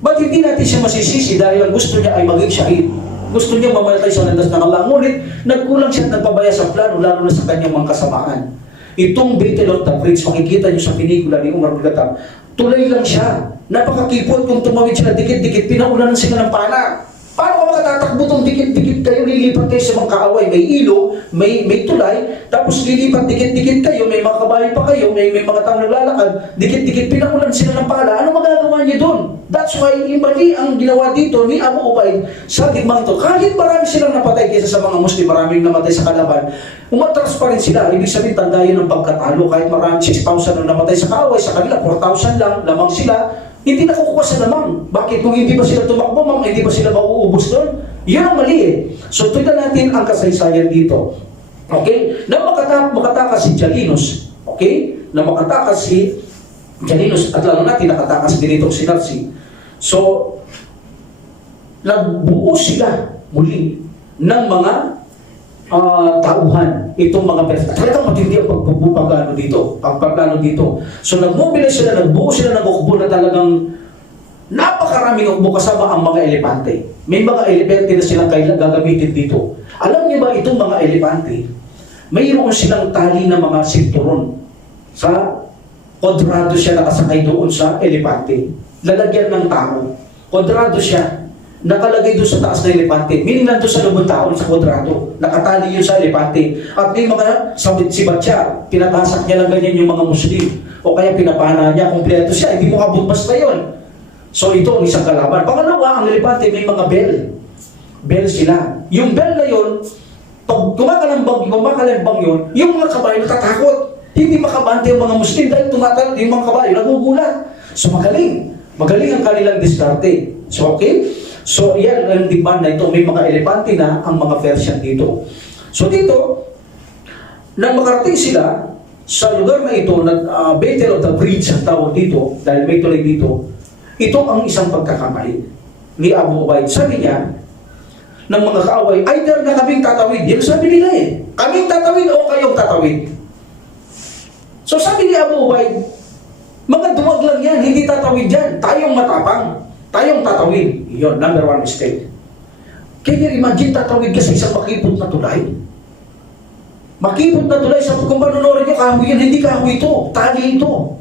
But hindi natin siya masisisi dahil ang gusto niya ay maging shahid. Gusto niya mamalatay sa landas ng Allah. Ngunit nagkulang siya at nagpabaya sa plano, lalo na sa kanyang mga kasamaan. Itong Battle of the Bridge, makikita niyo sa pelikula ni Umar bin Khattab, tuloy lang siya. Napakakipot kung tumawid sila dikit-dikit, pinaulan sila ng pana. Paano ka makatatakbo itong dikit-dikit kayo, lilipat kayo sa mga kaaway, may ilo, may tulay, tapos lilipat dikit-dikit kayo, may mga kabayo pa kayo, may mga taong naglalakad, dikit-dikit pinaulan sila ng pana. Ano magagawa niyo doon? That's why, mali ang ginawa dito ni Abu Ubaid sa digmang ito. Kahit marami silang napatay kaysa sa mga Muslim, maraming namatay sa kalaban, umatras pa rin sila. Ibig sabihin, tandayan ng pagkatalo. Kahit marami 6,000 na namatay sa kaaway, sa kanila 4,000 lang, lamang sila, hindi nakukuha sa lamang. Bakit? Kung hindi ba sila tumakbo, hindi ba sila mauubos doon? Yun ang mali eh. So, tignan natin ang kasaysayan dito. Okay? Na makatakas si Jalinos. Okay? Na makatakas si Jalinos. At lalo natin, nakatakas din itong si Narsi. So, nagbuo sila muli ng mga tauhan, itong mga persona. Talagang matindi ang pagpupuplano dito. So nagmobilize sila, nagbuo sila ng ukbo na talagang napakaraming ukbo kasama ang mga elepante. May mga elepante na silang kailangan gagamitin dito. Alam niyo ba itong mga elepante, mayroon silang tali na mga sinturon. Sa kwadrado siya nakasakay doon sa elepante. Lalagyan ng tao. Kwadrado siya. Nakalagay doon sa taas na elepante. Meaning nandun sa lubong tao sa kwadrado. Nakatali yun sa elepante. At may mga sibat siya. Pinatasak niya lang ganyan yung mga Muslim. O kaya pinapana niya, kumpleto siya. Hindi mo kabut basta yun. So ito ang isang kalaban. Pangalawa, ang elepante may mga bell. Bell sila. Yung bell na yun, pag kumakalambang yun, yung mga kabayo natatakot. Hindi makabante yung mga Muslim dahil tumatalon yung mga kabayo, nagugulat. So magaling. Magaling ang kanilang diskarte. So okay? So, yan ang demand na ito. May mga elepante na ang mga Persian dito. So, dito, nang makarating sila sa lugar na ito, Battle of the Bridge ang tawag dito, dahil may tulay dito, ito ang isang pagkakamali ni Abu Ubaid. Sabi niya, ng mga kaaway, either na kaming tatawid. Yan sabi nila eh. Kaming tatawid o kayong tatawid. So, sabi ni Abu Ubaid, mga duwag lang yan, hindi tatawid yan. Tayong matapang. Tayong tatawid. Yun, number 1 mistake. Can you imagine tatawid ka sa isang makipot na tulay? Makipot na tulay, kung panunorin nyo, kahoy yan, hindi kahoy ito. Tali ito.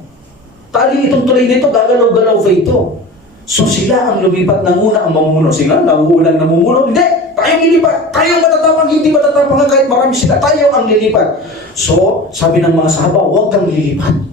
Tali itong tulay nito, gagalaw-galaw pa ito. So sila ang lumipat ng una ang mamumuno. Sila, nauulang namumuno. Hindi! Tayong lilipat! Tayong matatapang, hindi matatapang kahit marami sila. Tayo ang lilipat. So, sabi ng mga sahaba, huwag kang lilipat.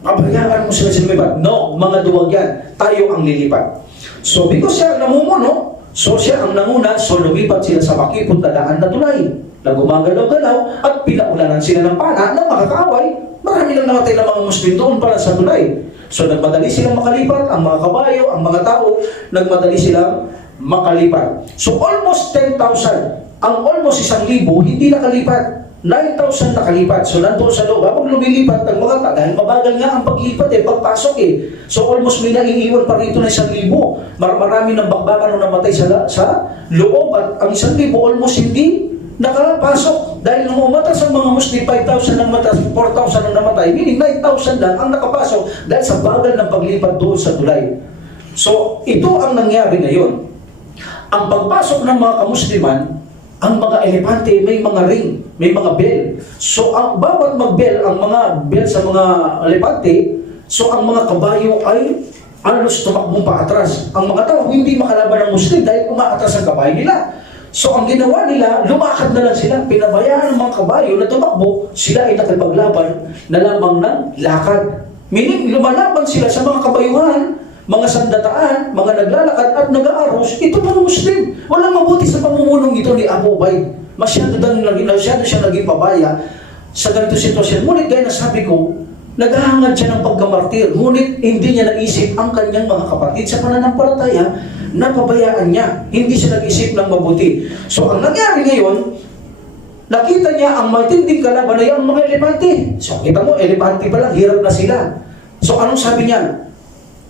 Pabayaan mo sila lumipat. No, mga duwag yan. Tayo ang lilipat. So, because siya ang namumuno, so siya ang nanguna, so lumipat sila sa makipot na daan na tulay. Na gumagalaw-galaw at pinaulanan sila ng pana ng mga kaaway. Marami lang namatay ng mga Muslim doon para sa tulay. So, nagmadali silang makalipat, ang mga kabayo, ang mga tao, nagmadali silang makalipat. So, almost 10,000. Ang almost 1,000, hindi nakalipat. 9,000 nakalipat. So, nandun sa loob. Habang lumilipat ang mga tao, dahil mabagal nga ang paglipat pagpasok So, almost may naiiwan pa rito na 1,000. Marami ng bakbakan na namatay sa loob. At ang 1,000 almost hindi nakapasok. Dahil nung umatas ang mga Muslim, 5,000 ang matas, 4,000 ang namatay. Meaning 9,000 lang ang nakapasok dahil sa bagal ng paglipat doon sa tulay. So, ito ang nangyari ngayon. Ang pagpasok ng mga kamusliman, ang mga elepante, may mga ring, may mga bell. So, ang bawat mag-bell, ang mga bell sa mga elepante, so ang mga kabayo ay alos tumakbong pa atras. Ang mga tao hindi makalaban ng Muslim dahil umaatras ang kabayo nila. So, ang ginawa nila, lumakad na lang sila. Pinabayaan ng mga kabayo na tumakbo, sila ay nakipaglaban na lamang ng lakad. Meaning, lumalaban sila sa mga kabayuhan, mga sandataan, mga naglalakad at nag-aaros, ito mga Muslim. Walang mabuti sa pamumulong ito ni Abu Ubaid. Masyado siya naging pabaya sa ganito sitwasyon. Ngunit gaya na sabi ko, naghahangad siya ng pagkamartir. Ngunit hindi niya naisip ang kanyang mga kapatid sa pananampalataya na pabayaan niya. Hindi siya nag-isip ng mabuti. So ang nangyari ngayon, nakita niya ang matinding kalaban ay ang mga elepante. So kita mo, elepante pa lang, hirap na sila. So anong sabi niya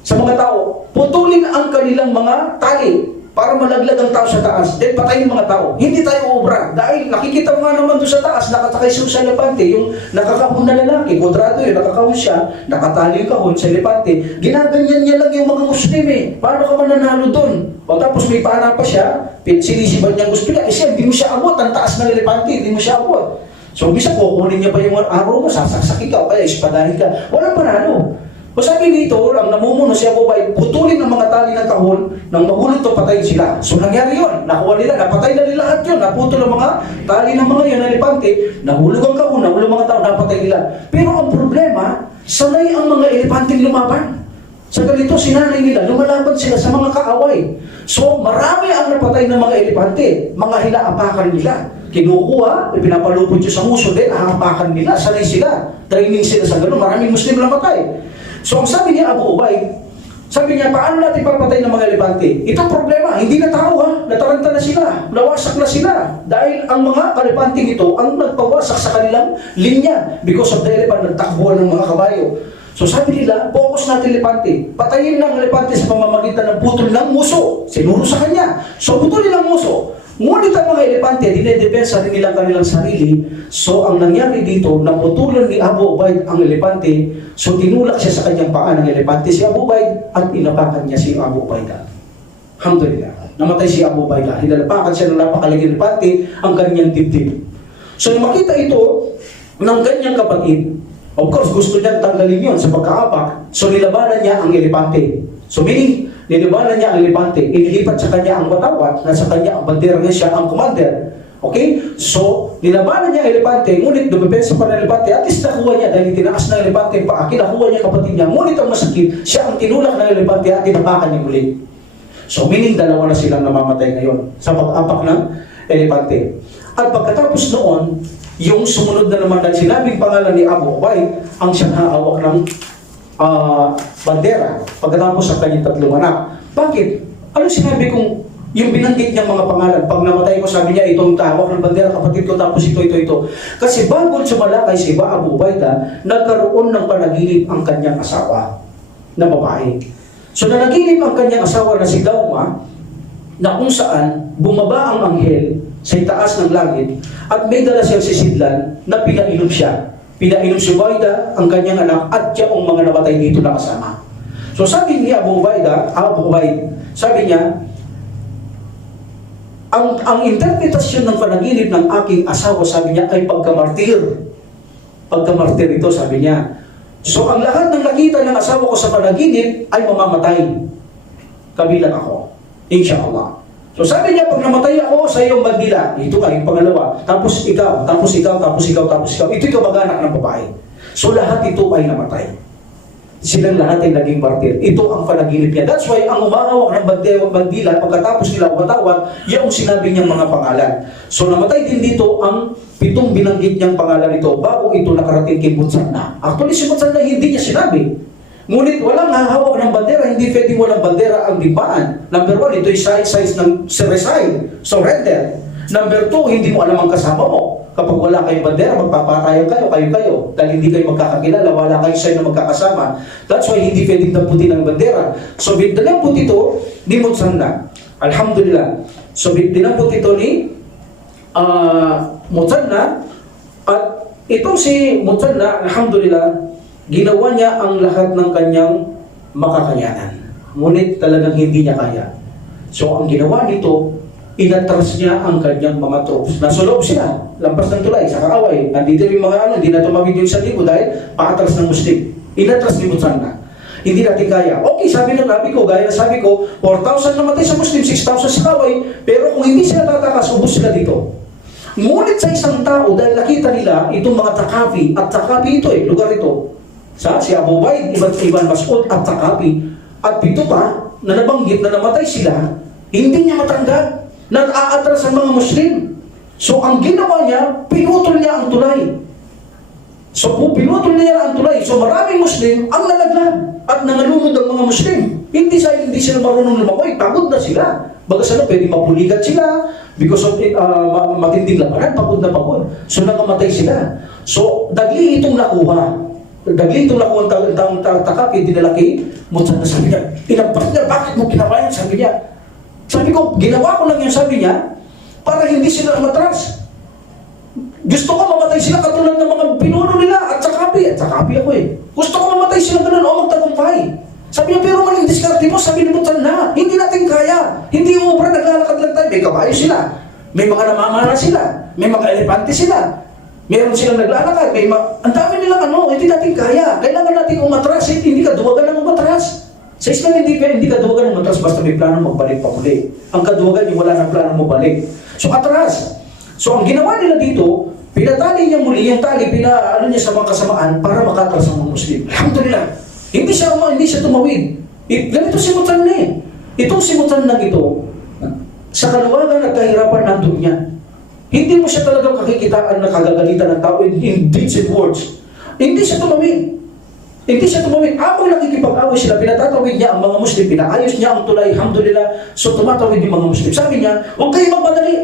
sa mga tao? Putulin ang kanilang mga tali para malaglag ang tao sa taas. Then patayin mga tao. Hindi tayo obra. Dahil nakikita mo nga naman doon sa taas, nakatakay siya sa elepante. Yung nakakahon na lalaki, kodrado yun, nakakahon siya, nakatali yung kahon sa elepante. Ginaganyan niya lang yung mga Muslim eh. Paano ka mananalo doon? O tapos may pana pa siya, sinisiban niya gusto niya. Kasi hindi mo siya abot, ang taas ng elepante, hindi mo siya abot. So bisa kukunin niya pa yung araw mo, sasaksakin ka, o kaya ispadahin ka. Walang panalo. O sabi dito, ang namumuno si Abu Ubaid, putulin ng mga tali ng kahon, nang mahulog to patayin sila. So nangyari yun, nakuha nila, napatay na nila lahat yun, naputol ang mga tali ng mga yun, elepante, nahulog ang kahon, nahulog mga tao, napatay nila. Pero ang problema, sanay ang mga elepanteng lumaban. Sa ganito, sinanay nila, lumalaban sila sa mga kaaway. So marami ang napatay ng mga elepante, mga hinaapakan nila. Kinukuha, pinapalupod yun sa muso, then hahapakan nila, sanay sila. Training sila sa gano'n, maraming Muslim namatay. So ang sabi niya Abu Ubaid, sabi niya, paano natin papatay ng mga elepante? Itong problema, hindi na tao ha, nataranta na sila, nawasak na sila. Dahil ang mga elepante nito ang nagpawasak sa kanilang linya because of the elephant, nagtakbuhan ng mga kabayo. So sabi nila, focus natin elepante. Patayin ng elepante sa pamamagitan ng putol ng muso. Sinuro sa kanya. So putulin ang muso. Ngunit ang mga elepante, dinedepensa rin nila kanilang sarili. So ang nangyari dito, naputulan ni Abu Ubaid ang elepante. So tinulak siya sa kanyang paa ng elepante si Abu Ubaid at inapakan niya si Abu Ubaidah. Alhamdulillah. Namatay si Abu Ubaidah. Hinalapakan siya ng napakaling elepante ang kanyang dibdib. So nung makita ito ng kanyang kapatid, of course gusto niya tanggalin yun sa pagkaapak. So nilabanan niya ang elepante. So meaning, nilibanan niya ang elepante, inilipat sa kanya ang watawat, nasa kanya ang bandera niya, siya ang commander. Okay? So, nilabanan niya ang elepante, ngunit dumipensa pa ng elepante, at least nakuha niya dahil tinaas ng elepante pa, kinakuha niya kapatid niya, ngunit ang masakit, siya ang tinulak ng elepante at tinapakan niya muli. So, meaning dalawa na silang namamatay ngayon sa pag-apak ng elepante. At pagkatapos noon, yung sumunod na naman na sinabing pangalan ni Abu Ubaid, ang siyang hawak ng bandera pagkatapos sa kanyang tatlong anak. Bakit? Ano sinabi kong yung binanggit niyang mga pangalan? Pag namatay ko, sabi niya, itong tawag ng bandera, kapatid ko, tapos ito. Kasi bago sumalakay si Abu Ubaidah, nagkaroon ng panaginip ang kanyang asawa na babae. So nanaginip ang kanyang asawa na si Dawma, na kung saan bumaba ang anghel sa itaas ng langit at may dala siyang sisidlan na pinainom siya. Pinainom si Ubaidah, ang kanyang anak, at yung mga namatay dito na kasama. So sabi ni Abu Ubaid, sabi niya, ang interpretasyon ng panaginip ng aking asawa, sabi niya, ay pagkamartir. Pagkamartir ito, sabi niya. So ang lahat ng nakita ng asawa ko sa panaginip ay mamamatay. Kabilang ako. Inshallah. So sabi niya, pag namatay ako sa iyong bandila, ito nga yung pangalawa, tapos ikaw, tapos ikaw, tapos ikaw, tapos ikaw, ito'y kamag-anak ng babae. So lahat ito ay namatay. Silang lahat ay naging martir. Ito ang panaginip niya. That's why ang umahawak ng bandila, pagkatapos nila umatawag, yung sinabi niyang mga pangalan. So namatay din dito ang 7 binanggit niyang pangalan nito bago ito nakarating kay Mutsanna. Actually si Mutsanna hindi niya sinabi. Ngunit walang hahawak ng bandera, hindi pwedeng walang bandera ang digmaan. Number 1, ito yung size ng resign, surrender. Number 2, hindi mo alam ang kasama mo. Kapag wala kayong bandera, magpapatayan kayo. Dahil hindi kayo magkakakilala, wala kayo sign na magkakasama. That's why hindi pwedeng damputin ang bandera. So, dinamput ito ni Mutsanna. Alhamdulillah. So, dinamput ito ni Mutsanna. At itong si Mutsanna, alhamdulillah, ginawa niya ang lahat ng kanyang makakayanan. Ngunit talagang hindi niya kaya. So ang ginawa nito, inatras niya ang kanyang mga troops. Nasa loob sila, lampas ng tulay, sa kaaway. Nandito yung mga hindi na tumawid yung sa libo dahil paatras ng Muslim. Inatras ni Mutsanna. Hindi natin kaya. Okay, sabi ng nabi ko, gaya na sabi ko, 4,000 namatay sa Muslim, 6,000 sa kaaway, pero kung hindi sila tatakas, ubos sila dito. Ngunit sa isang tao, dahil nakita nila itong mga Takafi, at Takafi ito lugar ito. Si Abu Ubaid, Ibn Mas'ud at Takafi, At 7 pa, na nabanggit na namatay sila, hindi niya matanggap na aatras ang mga Muslim. So ang ginawa niya, pinutol niya ang tulay. So pinutol niya ang tulay. So maraming Muslim ang nalaglag at nangalunod ang mga Muslim. Hindi sila marunong lumakoy, pagod na sila. Bagas pwede mapulikat sila because of matinding labanan, pagod na pagod. So nakamatay sila. So dagli itong nakuha. Dagli itong nakuha ang takapin, dinalaki. Mutsan na sabi niya, inampas niya, bakit mo ginawa yan? Sabi niya. Sabi ko, ginawa ko lang yan, sabi niya, para hindi sila matras. Gusto ko mamatay sila katulad ng mga pinuno nila at sakapi ako eh. Gusto ko mamatay sila ganun o magtagumpay. Sabi niya, pero maling diskarte mo, sabi ni Mutsan na, hindi natin kaya. Hindi ubra, naglalakad lang tayo. May kabayo sila, may mga namamana sila, may mga elepante sila, meron silang naglalakad, ang dami nilang hindi natin kaya. Kailangan natin umatras, hindi ka duwagan ng umatras. Sa Islam, hindi ka duwagan ng umatras basta may plano magbalik pa muli. Ang kaduwagan yung wala ng plano mabalik. So atras. So ang ginawa nila dito, pinatali niya muli yung tali, niya sa mga kasamaan para makatras ang mga Muslim. Alhamdulillah. Hindi siya tumawid. Ganito si Mutsan na eh. Itong si Mutsan na ito, sa kaluwagan at kahirapan nandun niya. Hindi mo siya talagang kakikitaan na kagagalitan ng tao in deeds and words. Hindi siya tumawid. Hindi siya tumawid. Ako nakikipag-away sila, pinatatawid niya ang mga Muslim, pinaayos niya ang tulay, alhamdulillah. So tumatawid yung mga Muslim. Sabi niya, huwag kayo magmadali.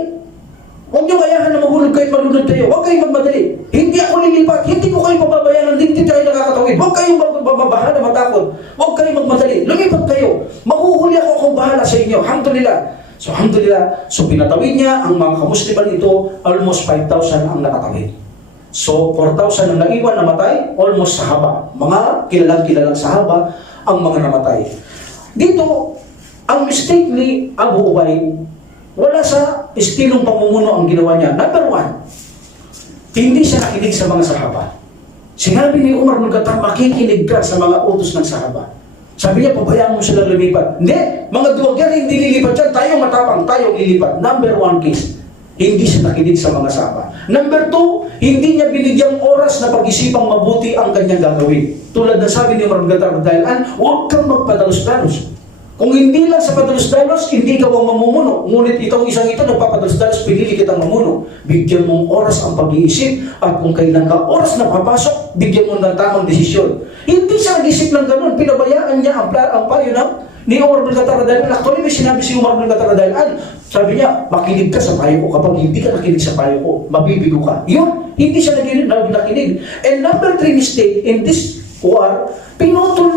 Huwag niyo kayahan na mahulog kahit malunod kayo. Huwag kayong magmadali. Hindi ako lilipat. Hindi ko kayo pababayaan. Hindi tayo nakakatawid. Huwag kayong magbabaha na matakot. Huwag kayong magmadali. Lumipat kayo. Mahuhuli ako kung bahala sa inyo. Alhamdulillah. So, alhamdulillah. So, pinatawid niya ang mga kamusliman ito. Almost 5,000 ang nakatawid. So, 4,000 ang naiwan namatay. Almost sahaba. Mga kilalang sahaba ang mga namatay. Dito, ang mistake ni Abu Ubay, wala sa estilong pamumuno ang ginawa niya. Number 1, hindi siya nakinig sa mga sahaba. Sinabi ni Umar bin Khattab, makikinig ka sa mga utos ng sahaba. Sabi niya, pabayaan mo silang lumipat. Hindi, mga duwagyan hindi lilipat yan. Tayo matapang, tayo lilipat. Number 1 case, hindi siya nakinig sa mga sahaba. Number 2, hindi niya binigyang oras na pag-isipang mabuti ang kanyang gagawin. Tulad na sabi ni Umar bin Khattab, huwag kang magpadalos-dalos. Kung hindi lang sa padalos-dalos, hindi ka ang mamumuno. Ngunit itong isang ito, nagpapadalos-dalos, pinili kitang mamuno. Bigyan mong oras ang pag-iisip at kung kailan ka oras na papasok, bigyan mo ng tamang desisyon. Hindi siya nag-isip lang ganun. Pinabayaan niya ang payo ni Umar bin Khattab. Actually, may sinabi si Umar bin Khattab, sabi niya, makinig ka sa payo ko. Kapag hindi ka nakinig sa payo ko, mabibigo ka. Yun, hindi siya nakinig. And number 3 mistake in this war, pinutol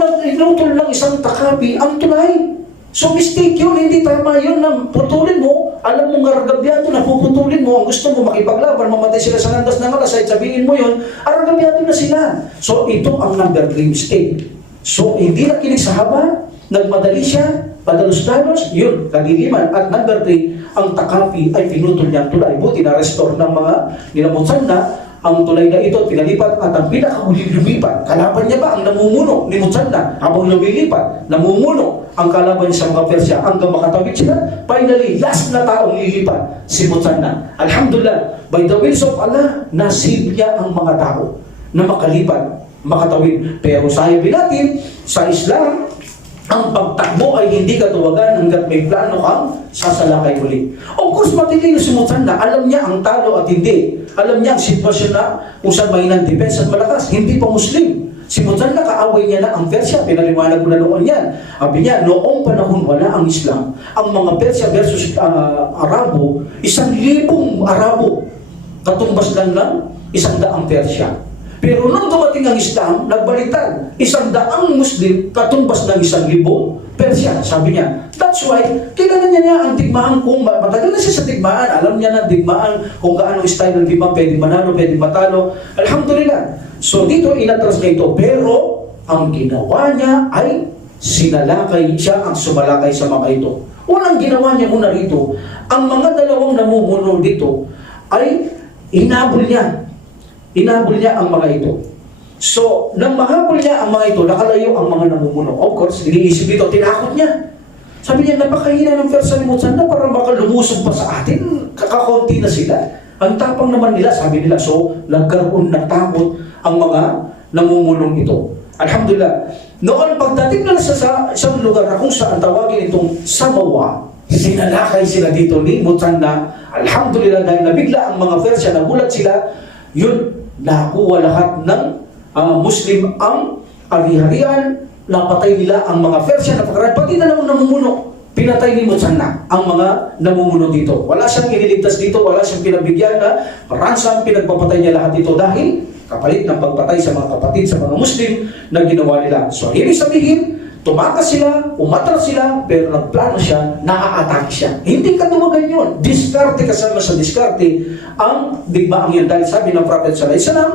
lang isang takapi ang tulay. So mistake yun, hindi tama yun na putulin mo. Alam mo nga aragabyado na puputulin mo. Ang gusto mo makipaglaban, mamatay sila sa landas ng alas, ay sabihin mo yun, aragabyado na sila. So ito ang number 3 mistake. So hindi nakinig sa haba, nagmadali siya, padalos-dalos, yun, kagiliman. At number 3, ang takapi ay pinutol niya ang tulay. Buti na-restore ng mga ninamutsan na ang tulay na ito pinalipat at ang pinakahuling lumipat. Kalaban niya ba ang namumuno ni Mutsanna? Habang lumilipat, namumuno ang kalaban niya sa mga Persya hanggang makatawid sila. Finally, last na taong lilipat, si Mutsanna. Alhamdulillah, by the will of Allah, nasib niya ang mga tao na makalipat, makatawid. Pero sabi natin, sa Islam, ang pagtakbo ay hindi katuwagan hanggat may plano kang sasalakay muli. Of course, matilino si Mutsanna. Alam niya ang talo at hindi. Alam niya ang sitwasyon na kung saan mahinang depensa at malakas. Hindi pa Muslim. Si Mutsanna, kaaway niya na ang Persya. Pinaliwanag ko na noon yan. Sabi niya, noong panahon wala ang Islam. Ang mga Persya versus Arabo, 1,000 Arabo. Katumbas lang 100 Persya. Pero nung dumating ang Islam, nagbaliktad. 100 Muslim, katumbas ng 1,000 Persya. Sabi niya, that's why, kilala niya ang digmaan kung matagal na siya sa digmaan. Alam niya na digmaan kung gaano style ng digmaan, pwedeng manalo, pwedeng matalo. Alhamdulillah. So dito, inatras niya ito. Pero, ang ginawa niya ay sinalakay siya ang sumalakay sa mga ito. Unang ginawa niya muna rito, ang mga dalawang namumuno dito ay inabol niya. Inabol niya ang mga ito. So, nang mahabol niya ang mga ito, nakalayo ang mga namumuno. Of course, iniisip dito, tinakot niya. Sabi niya, napakahina ng Persya ni Mutsanna para baka lumusog pa sa atin. Kakakunti na sila. Ang tapang naman nila, sabi nila. So, nagkaroon ng takot ang mga namumunong ito. Alhamdulillah. Noon pagdating nila sa isang lugar na kung saan tawagin itong Samawa, sinalakay sila dito ni Muthanna. Alhamdulillah, dahil nabigla ang mga Persya, nagulat sila, yun, nakuha lahat ng Muslim ang ari-harian, napatay nila ang mga Persya, napakarami, pati na lang namumuno. Pinatay ni Muthanna ang mga namumuno dito. Wala siyang iniligtas dito, wala siyang pinabigyan na ransom, pinagpapatay niya lahat dito dahil kapalit ng pagpatay sa mga kapatid, sa mga Muslim na ginawa nila. So, ibig sabihin, tumakas sila, umatras sila, pero nagplano siya, naa-atake siya. Hindi ka dumagan yun. Diskarte kasama sa diskarte ang digmaan yan. Dahil sabi ng Prophet sallallahu alaihi wasallam,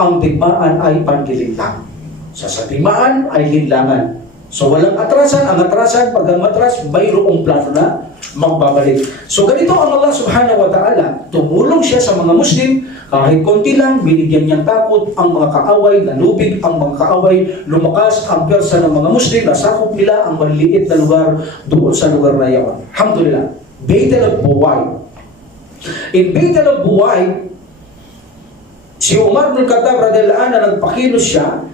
ang digmaan ay panlilintang. Sa digmaan ay linlangan. So walang atrasan. Ang atrasan, pag ang matras, mayroong plano na magbabalik. So ganito ang Allah subhanahu wa ta'ala. Tumulong siya sa mga Muslim, kahit konti lang, binigyan niyang takot ang mga kaaway, nalubig ang mga kaaway, lumakas ang pwersa ng mga Muslim, nasakop nila ang maliliit na lugar doon sa lugar na iyon. Alhamdulillah. Beit al-Buway. In Beit al-Buway, si Umar bin Khattab radhiyallahu anhu nagpakilos siya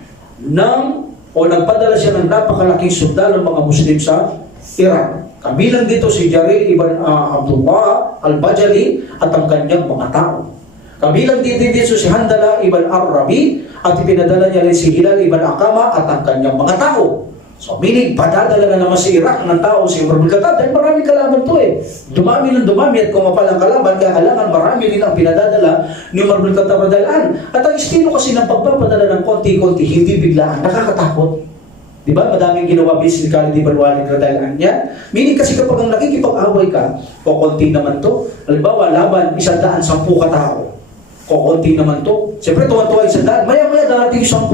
nagpadala siya ng napakalaking sundalo ng mga Muslim sa Iraq. Kabilang dito si Jarir ibn Abdullah al-Bajali at ang kanyang mga tao. Kabilang dito si Handala ibn Ar-Rabi at ipinadala niya rin si Hilal ibn Aqama at ang kanyang mga tao. So, meaning, padadala na naman si Iraq ng tao si Umar bin Khattab dahil maraming kalaban to eh. Dumami ng dumami at kumapalang kalaban, kaya kailangan marami rin ang pinadadala ni Umar bin Khattab radhiyallahu. At ang estilo kasi ng pagpapadala ng konti-konti, hindi biglaan, nakakatakot. Diba? Madaming ginawa bis ni Khalid ibn Walid radhiyallahu anhu. Meaning kasi kapag ang nakikipag-away ka, konti naman to. Halimbawa, laban, 110 katao. Konti naman to. Siyempre, tuwan-tuwa 100. Maya-maya darating 10.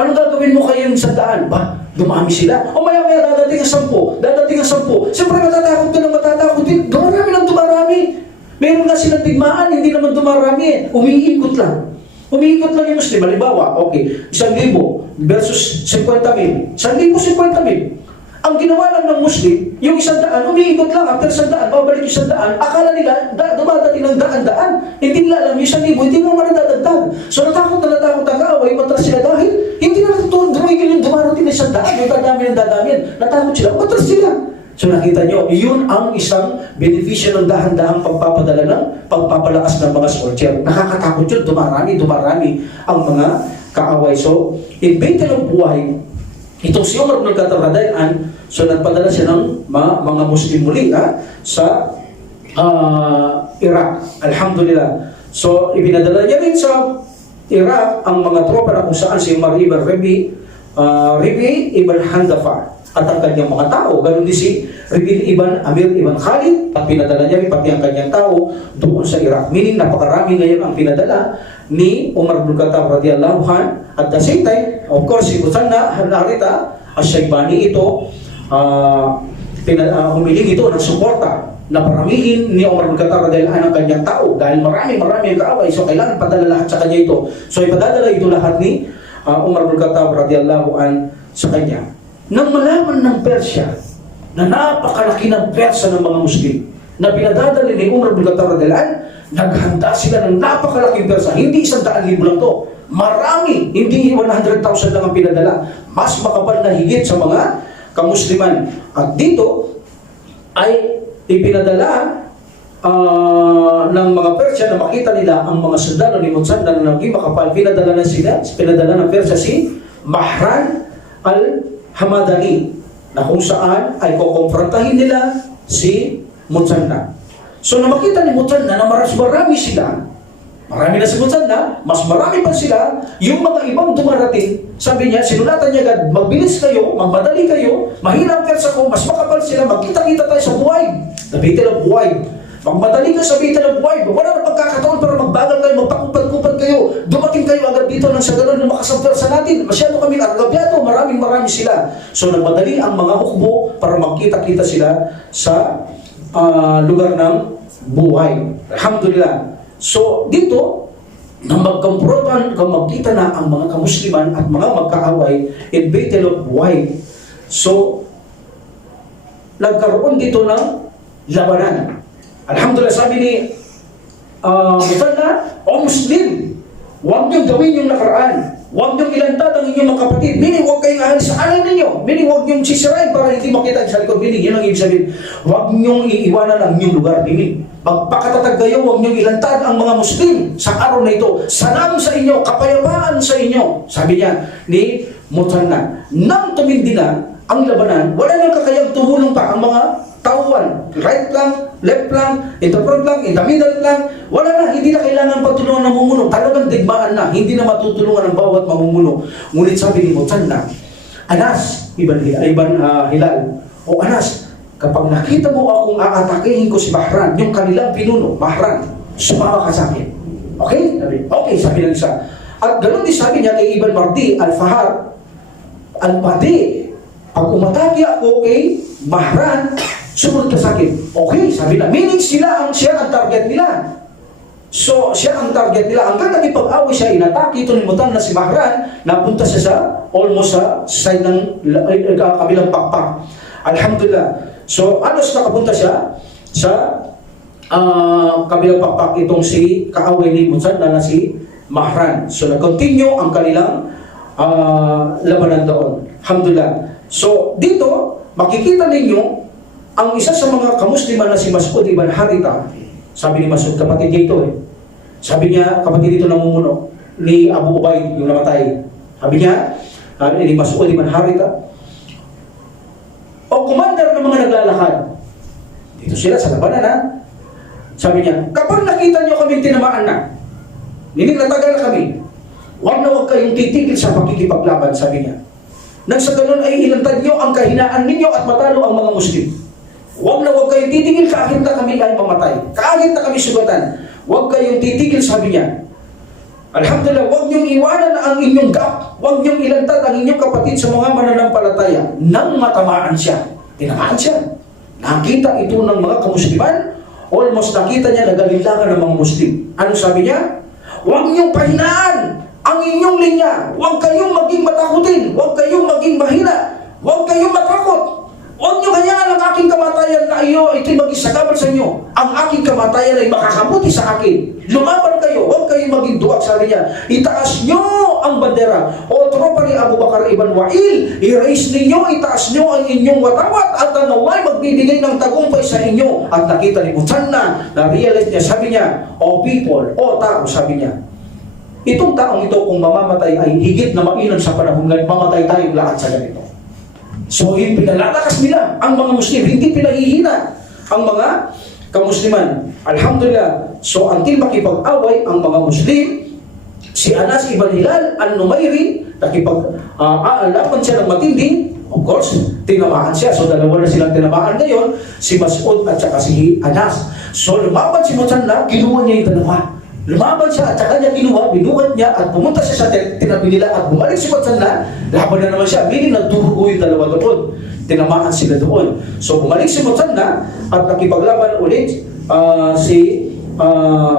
Anong gagawin mo kayong 100? Ba? Dumami sila. O maya-maya dadating ang 10. Dadating ang 10. Siyempre matatakot ka na matatakot din. Dumarami lang dumarami. Meron nga silang tigmaan, hindi naman dumarami eh. Umiikot lang. Umiikot lang yung Muslim. Halimbawa, okay, 1,000 versus 50,000. 1,000, 50,000. Ang ginawa lang ng Muslim, yung 100, umiikot lang. After 100, babalik yung 100. Akala nila, dumadating ng daan-daan. Hindi nila alam yung 1,000, hindi mo manadadagdag. So natakot ang kaaway, matras sila dahil hindi na dumigil yung dumarating ng 100, yung dadami ng dadami. Natakot sila, matras sila. So nakita nyo, yun ang isang benepisyo ng dahan-dahang pagpapadala ng pagpapalakas ng mga soldier. Nakakatakot yun, dumarami ang mga kaaway. So, in Beit al-Buway, itong si Umar bin Khattab radhiyallahu, so nagpadala siya ng mga Muslim muli sa Iraq. Alhamdulillah. So, ibinadala niya rin sa Iraq ang mga tropa na kung saan si Umar ibn Rabi ibn Handafa at ang kanyang mga tao. Ganun din si Rabi ibn Amir ibn Khalid at pinadala niya rin pati ang kanyang tao doon sa Iraq. Meaning, napakarami ngayon ang pinadala ni Umar bin Khattab radhiyallahu anhu. At the same time, of course, si Muthanna Harita Asy-Syaibani ito humiling ito ng suporta na paramihin ni Umar bin Khattab radhiyallahu anhu ang kanyang tao dahil marami ang kaaway. So kailangan padala lahat sa kanya ito. So ipadadala ito lahat ni Umar bin Khattab radhiyallahu anhu sa kanya. Nang malaman ng Persya na napakalaki ng pwersa ng mga Muslim na pinadadala ni Umar bin Khattab radhiyallahu anhu, naghanda sila ng napakalaking pwersa. Hindi 100,000 lang to. Marami, hindi 100,000 lang ang pinadala. Mas makapal na higit sa mga kamusliman. At dito ay ipinadala ng mga Persya na makita nila ang mga sundalo ni Muthanna na naging makapal. Pinadala ng Persya si Mahran al-Hamadani na kung saan ay kukumprontahin nila si Muthanna. So na makita ni Muthanna na marami sila, marami na si Muthanna, mas marami pa sila, yung mga ibang dumarating, sabi niya, sinulatan niya agad, magbilis kayo, magmadali kayo, mahirap Persa ko, mas makapal sila, magkita-kita tayo sa buhay. Sa Beit al-Buway. Magmadali kayo sa Beit al-Buway. Wala na pagkakataon para magbagal kayo, magpakupad-kupad kayo, dumating kayo agad dito ng sa ganun na lumakas ang Persa natin. Masyado kami argabyado, marami sila. So nagmadali ang mga hukbo para magkita-kita sila sa lugar ng buhay. Alhamdulillah. So, dito, nang magkamprontan, magkita na ang mga kamusliman at mga magkaaway in Beit al-Buway. So, nagkaroon dito ng labanan. Alhamdulillah, sabi ni Muthanna, o Muslim, huwag niyong gawin yung nakaraan. Huwag niyong ilantad ang inyong mga kapatid. Meaning, huwag kayong ahal sa alay ninyo. Meaning, huwag niyong sisirain para hindi makita sa likod. Meaning, yun ang ibig sabihin. Huwag niyong iiwanan ang inyong lugar. Meaning, magpakatatag kayo, huwag niyong ilantad ang mga Muslim sa araw na ito. Salam sa inyo, kapayapaan sa inyo. Sabi niya ni Muthanna, nang tumindi na ang labanan, wala nang kakayang tumulong pa ang mga tauhan. Right lang, left lang, in the front lang, in the middle lang. Wala na, hindi na kailangan pagtulungan ng mamumuno. Talagang digmaan na, hindi na matutulungan ng bawat mamumuno. Ngunit sabi ni Muthanna, Anas, Ibn Hilal, o Anas, kapag nakita mo akong aatakihin ko si Bahran, yung kanilang pinuno, Bahran, sumama ka sa akin. Okay? Okay, sabi ng isa. At ganoon din sabi niya kay Ibn Mardi, Al-Fahar, Al-Padi, pag umatake ako kay Bahran, sumunod ka sa akin. Okay, sabi na. Meaning siya ang target nila. So, siya ang target nila. Hanggang nakipag-away siya, inatake ito ni Muthanna si Bahran, napunta siya sa almost sa side ng kabilang pakpak. Alhamdulillah. So, alos nakapunta siya sa kabilang pakpak itong si kaaway ni Muthanna na si Bahran. So, nag-continue ang kanilang labanan doon. Alhamdulillah. So, dito, makikita ninyo, ang isa sa mga kamusliman na si Mas'ud ibn Haritha, sabi ni Mas'ud, kapatid niya ito Sabi niya, kapatid ito namumuno, ni Abu Ubaid, yung namatay. Sabi niya, ni Mas'ud ibn Haritha, o commander ng mga naglalakad. Dito sila sa labanan, ha? Sabi niya, kapag nakita niyo kami tinamaan na, natagal na kami, huwag kayong titigil sa pakikipaglaban, sabi niya. Nang sa ganun ay ilantad niyo ang kahinaan ninyo at matalo ang mga Muslim. Huwag kayong titigil kahit na kami ay mamatay. Kahit na kami sugatan. Huwag kayong titigil, sabi niya. Alhamdulillah, huwag niyong iwanan ang inyong gap. Huwag niyong ilantad ang inyong kapatid sa mga mananampalataya. Nang matamaan siya. Tinamaan siya. Nakita ito ng mga kamusliman. Almost nakita niya nagalinlangan ng mga Muslim. Ano sabi niya? Huwag niyong pahinaan ang inyong linya. Huwag kayong maging matakutin. Huwag kayong maging mahina. Huwag kayong matakot. Huwag nyo kanyaan ang aking kamatayan na iyo ito'y mag-isagaban sa inyo. Ang aking kamatayan ay makakabuti sa akin. Lumaban kayo. Huwag kayong maging duwag, sabi niya. Itaas nyo ang bandera. O tropa ni Abu Bakar ibn Wa'il, i-raise ninyo, itaas nyo ang inyong watawat at ang naway magbibigay ng tagumpay sa inyo. At nakita ni Muthanna, na-realize niya, sabi niya, o people, o tao, sabi niya, itong taong ito kung mamamatay ay higit na mainam sa panahon ngayon, mamatay tayong lahat sa ganito. So, pinalalakas nila ang mga Muslim, hindi pinahihina ang mga kamusliman. Alhamdulillah. So, until makipag-away ang mga Muslim, si Anas ibn Hilal al-Numayri, nakipag-laban siya ng matinding, of course, tinamaan siya. So, dalawa na silang tinamaan ngayon, si Mas'ud at saka si Anas. So, lumaban si Muthanna, kinuha niya yung dalawa. Lumaban siya at saka niya kinuha, binuhat niya at pumunta siya sa tinabi nila at bumalik si Muthanna, laban na naman siya. Meaning nagdurugo yung dalawa doon. Tinamaan sila doon. So bumalik si Muthanna at nakipaglaban ulit si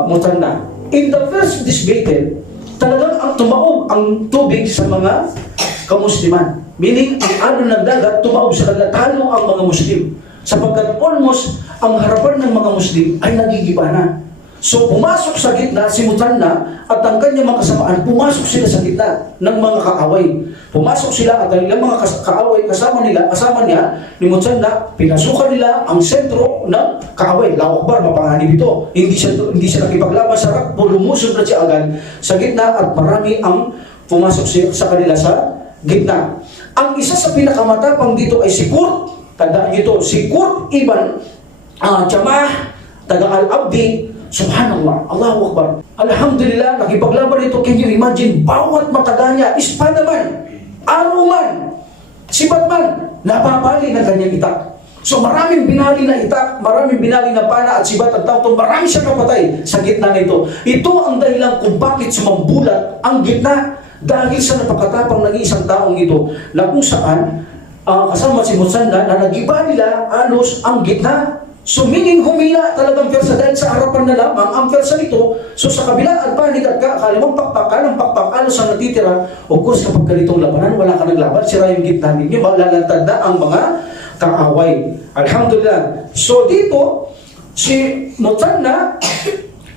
Muthanna. In the first this battle, talagang ang tumaob ang tubig sa mga kamusliman. Meaning ang alon ng dagat tumaob sa kanila, talo ang mga Muslim. Sapagkat almost ang harapan ng mga Muslim ay nagigiba na. So pumasok sa gitna si Muthanna at ang kanyang mga kasamaan, pumasok sila sa gitna ng mga kaaway. Pumasok sila at ang ilang mga kaaway kasama niya ni Muthanna, pinasukan nila ang sentro ng kaaway. Allahu Akbar, mapanganib ito. Hindi siya nakipaglaban sa rakbo, lumusod na siya agad sa gitna at marami ang pumasok sa kanila sa gitna. Ang isa sa pinakamatapang dito ay si Qurt. Tandaan niyo ito, si Qurt ibn Jamah, taga Al-Abdi. Subhanallah, Allahu Akbar. Alhamdulillah, nakipaglaban ito. Can you imagine? Bawat mataga niya, espada man, araw man, sibat man, napapali ng kanyang itak. So maraming binali na itak, maraming binali na pana at sibat at tawtong, marami siyang napatay sa gitna nito. Ito ang dahilan kung bakit sumambulat ang gitna dahil sa napakatapang ng isang taong ito na kung saan kasama si Muthanna na nagiba nila alos ang gitna. So meaning humina talagang pwersa dahil sa harapan na lamang ang pwersa nito. So sa kabila at panig at kalimang pakpak, alos ang natitira. Of course, kapag ganitong labanan, wala ka naglaban, sira yung gitna ninyo, malalantad na ang mga kaaway. Alhamdulillah. So dito, si Muthanna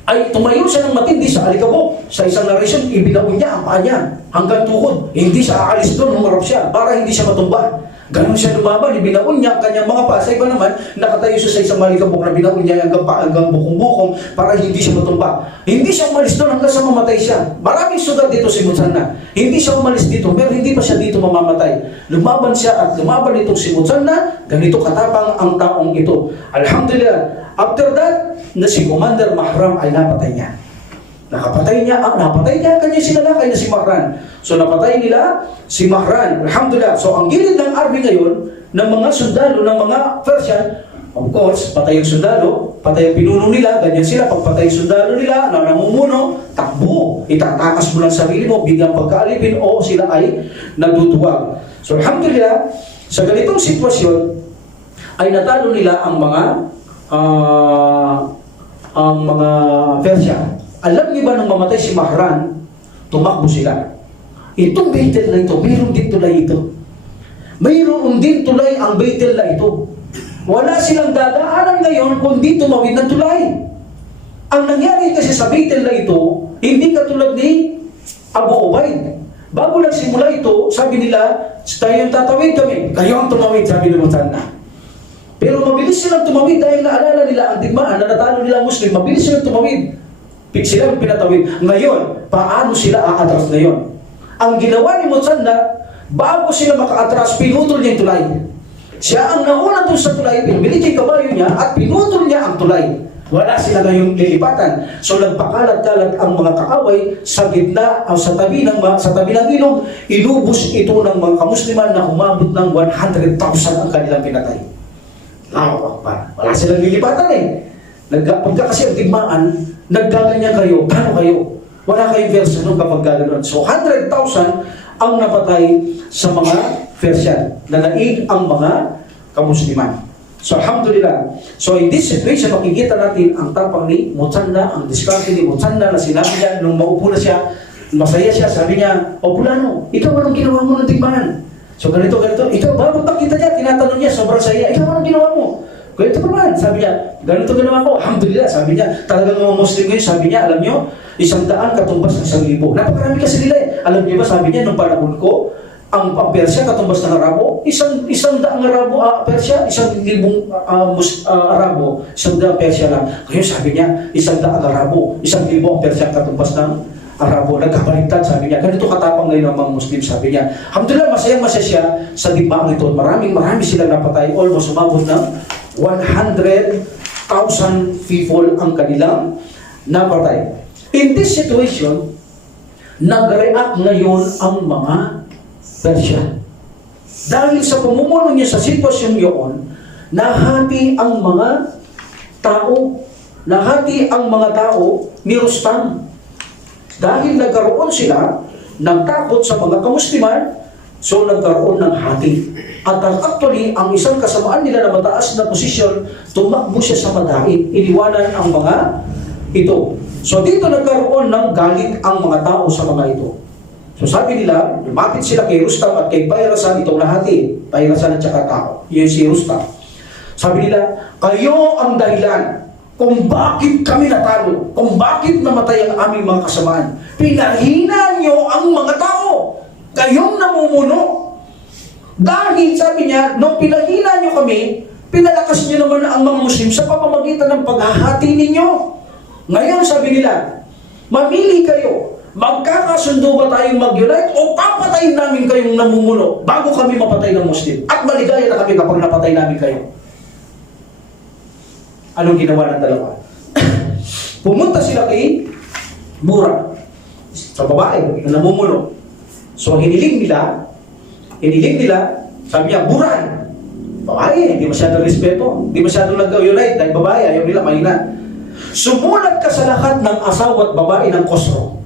ay tumayo siya ng matindi sa alikabok. Sa isang narration, ibinaon niya ang paa niya hanggang tuhod. Hindi siya aalis doon, humarap siya para hindi siya matumba. Ganun siya lumaban, ibinaon niya ang kanyang mga paa. Sa iba naman, nakatayo siya sa isang malikabok na binaon niya hanggang bukong-bukong para hindi siya matumba. Hindi siya umalis doon hanggang sa mamatay siya. Maraming sugat dito si Mutsanna. Hindi siya umalis dito, pero hindi pa siya dito mamamatay. Lumaban siya at lumaban itong si Mutsanna. Ganito katapang ang taong ito. Alhamdulillah, after that, na si Commander Mahram ay napatay niya. Napatay niya ang kanyang sinalakay na si Mahran. So napatay nila si Mahran. Alhamdulillah. So ang gilid ng army ngayon, ng mga sundalo, ng mga Persian, of course, patay ang sundalo, patay ang pinuno nila, ganyan sila. Pagpatay ang sundalo nila, na namumuno, takbo. Itatakas mo lang sarili mo, biglang pagkaalipin, o sila ay naduduwag. So alhamdulillah, sa ganitong sitwasyon, ay natalo nila ang mga Persia. Alam niyo ba nung mamatay si Mahran, tumakbo sila. Itong Baitul na ito, mayroon din tulay ito. Mayroon din tulay ang Baitul na ito. Wala silang dadaanan ngayon kundi tumawid ng tulay. Ang nangyari kasi sa Baitul na ito, hindi katulad ni Abu Ubaid. Bago nagsimula ito, sabi nila, tayo yung tatawid kami. Kayo ang tumawid, sabi ng Mutsanna. Pero mabilis silang tumawid dahil naalala nila ang digmaan na natalo nila ang Muslim. Mabilis silang tumawid. Sila ang pinatawid. Ngayon, paano sila aatras ngayon? Ang ginawa ni Mutsanna, bago sila maka-atras, pinutol niya yung tulay. Siya ang nauna doon sa tulay, pinabilit yung kabayo niya, at pinutol niya ang tulay. Wala sila ngayong lilipatan. So nagpakalat-kalat ang mga kakaway sa gitna o sa tabi ng ilog. Inubos ito ng mga kamusliman na humabot ng 100,000 ang kanilang pinatay. Wala silang lilipatan eh. Pagka kasi ang tigmaan, naggaganyan kayo, paano kayo? Wala kayong versa nung kapag gano'n. So 100,000 ang napatay sa mga Persian. Nanaig ang mga kamusliman. So alhamdulillah. So in this situation, makikita natin ang tapang ni Mutsanna, ang diskarte ni Mutsanna na sinabi niya nung maupo na siya, masaya siya, sabi niya, o Fulano, ikaw anong ginawa mo ng tigmaan? So ganito, ikaw, bago makita niya, tinatanong niya, sobrang saya, ikaw anong ginawa mo? Ganito naman, sabi niya, ganito ginawa ko, alhamdulillah, sabi niya, talagang mga Muslim ngayon, sabi niya, alam niyo, 100 katumbas ng 1,000. Napakarami kasi nila eh. Alam niyo ba, sabi niya, nung panahon ko, ang Persia katumbas ng Arabo, 100 Arabo, Persia, 1,000 Arabo, 100 Persia lang. Ngayon sabi niya, 100 Arabo, 1,000 ang Persia katumbas ng Arabo. Nagkabaliktad, sabi niya, ganito katapang ngayon ang mga Muslim, sabi niya. Alhamdulillah, masaya siya sa digmaan ito. Marami silang napatay, almost umabot ng 100,000 people ang kanilang napatay. In this situation, nag-react ngayon ang mga Persia. Dahil sa pamumuno niya sa sitwasyon yun, nahati ang mga tao ni Rustam. Dahil nagkaroon sila ng takot sa mga kamusliman, so nagkaroon ng hati. At actually, ang isang kasamaan nila na mataas na posisyon, tumakbo siya sa Madain. Iniwanan ang mga ito. So dito nagkaroon ng galit ang mga tao sa mga ito. So sabi nila, lumapit sila kay Rustam at kay Bayrasan, itong nahati. Bayrasan at saka tao. Yun si Rustam. Sabi nila, kayo ang dahilan kung bakit kami natalo, kung bakit namatay ang aming mga kasamaan. Pinahina nyo ang mga tao. Kayong namumuno. Dahil sabi niya, nung pinahina nyo kami, pinalakas nyo naman ang mga Muslim sa pamamagitan ng paghahati ninyo. Ngayon sabi nila, mamili kayo, magkakasundo ba tayong mag-unite o papatayin namin kayong namumuno bago kami mapatay ng Muslim? At maligaya na kami kapag napatay namin kayo. Anong ginawa ng dalawa? Pumunta sila kay Mura, sa babae na namumuno. So hiniling nila, sabi niya, Buran, babae, hindi masyadong respeto, hindi masyadong nag-unite dahil babae, ayaw nila, mahina. Sumulat ka sa lahat ng asawa at babae ng Khosrow.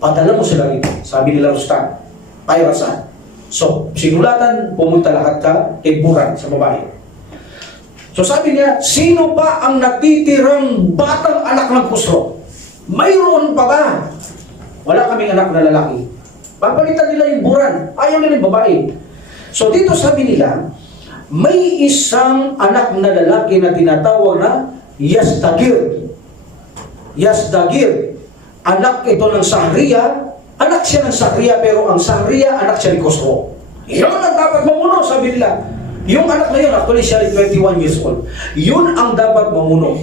Padala mo sila rito, sabi nila Rustam, Bayrasan. So, sinulatan, pumunta lahat ka kay Buran, sa babae. So sabi niya, sino pa ang natitirang batang anak ng Khosrow? Mayroon pa ba? Wala kaming anak na lalaki. Papalitan nila yung Buran, ayaw nila yung babae. So dito sabi nila, may isang anak na lalaki na tinatawag na Yastagir. Yazdagir, anak ito ng Sahriya, anak siya ng Sahriya, pero ang Sahriya, anak siya ni Khosrow. Yun ang dapat mamuno, sabi nila. Yung anak na yun, actually siya 21 years old. Yun ang dapat mamuno.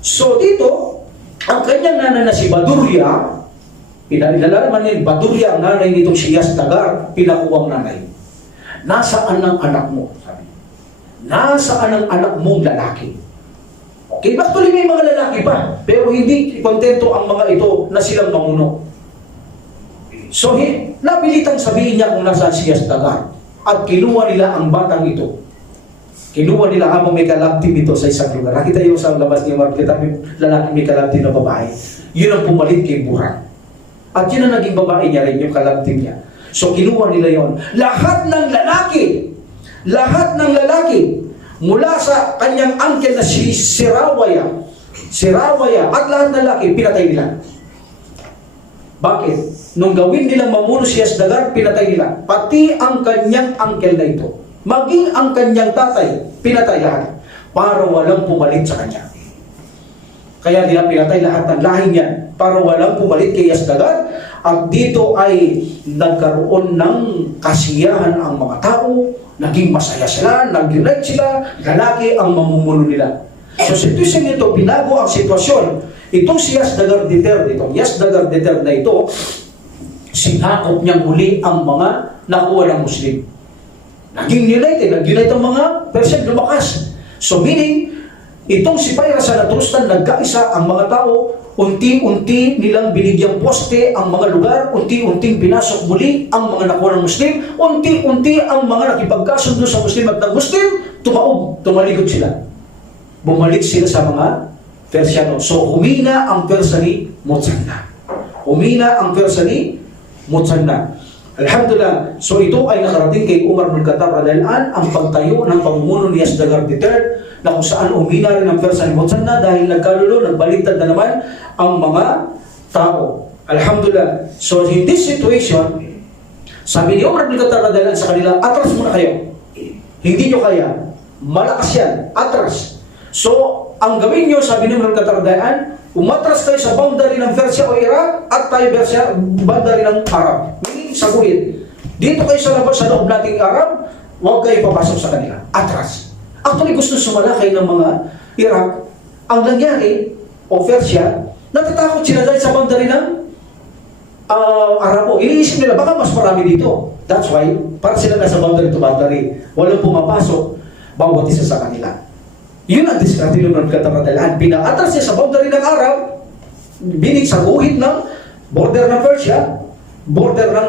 So dito, ang kanyang nanay na si Badurya, pinalalaman niya, Badurya, ang nanay nitong si Yazdagar, pinakuwang nanay. Nasaan ang anak mo? Sabi. Nasaan ang anak mong lalaki? Okay, actually may mga lalaki pa, pero hindi kontento ang mga ito na silang mamuno. So, napilitang sabihin niya kung nasaan si Yazdagar. At kinuha nila ang batang ito. Kinuha nila habang may kalabtim ito sa isang lugar. Nakita yung sa labas niya, makita may lalaki may kalabtim na babae. Yun ang pumalit kay Buran. At yun ang naging babae niya rin, yung kalabtim niya. So, kinuha nila yon. Lahat ng lalaki, mula sa kanyang uncle na si Sirawaya, at lahat ng lalaki, pinatay nila. Bakit? Nung gawin nilang mamuno si Yazdagar, pinatay nila. Pati ang kanyang uncle na ito. Maging ang kanyang tatay, pinatay lahat. Para walang pumalit sa kanya. Kaya nila pinatay lahat ng lahi niya para walang pumalit kay Yazdagar. At dito ay nagkaroon ng kasiyahan ang mga tao, naging masaya sila, nag-unite sila, lalaki ang mamumuno nila. So sitwasyon ito, binago ang sitwasyon. Itong si Yazdagar Duterte na ito, sinakop niya muli ang mga nakuha ng Muslim. Naging nag-unite ang mga Persian, lumakas. So meaning, itong si Payra sa Natrustan, nagkaisa ang mga tao, unti-unti nilang binigyang poste ang mga lugar, unti-unting pinasok muli ang mga nakuha ng Muslim, unti-unti ang mga nakipagkasundo sa Muslim at ng-Muslim, tumalikod sila. Bumalik sila sa mga Persiano. So humina ang Persa ni Mutsanna. Alhamdulillah. So ito ay nakarating kay Umar bin Khattab radhiyallahu anhu ang pagtayo ng pamumuno ni Yazdagar Duterte na kung saan umina rin ang Persa ni Mutsanna dahil nagbaliktad na naman ang mga tao. Alhamdulillah. So in this situation, sabi ni Umar bin Khattab radhiyallahu anhu sa kanila, atras muna kayo. Hindi nyo kaya. Malakas yan. Atras. So ang gawin nyo, sabi ni Umar bin Khattab radhiyallahu anhu, umatras tayo sa boundary ng Persia o Iraq at tayo boundary ng Arab. Meaning, sa guhit. Dito kayo sa labas sa loob nating Arab, huwag kayo papasok sa kanila. Atras. Actually, gusto sumalakay ng mga Iraq. Ang nangyari, o Persia, natatakot sila dahil sa boundary ng Arabo. Iniisip nila, baka mas marami dito. That's why, para sila nasa boundary to boundary. Walang pumapasok, bawat isa sa kanila. Yun ang diskarte ng katapatalaan. Pinaatras niya sa boundary ng Arab, binig sa guhit ng border ng Persia, border ng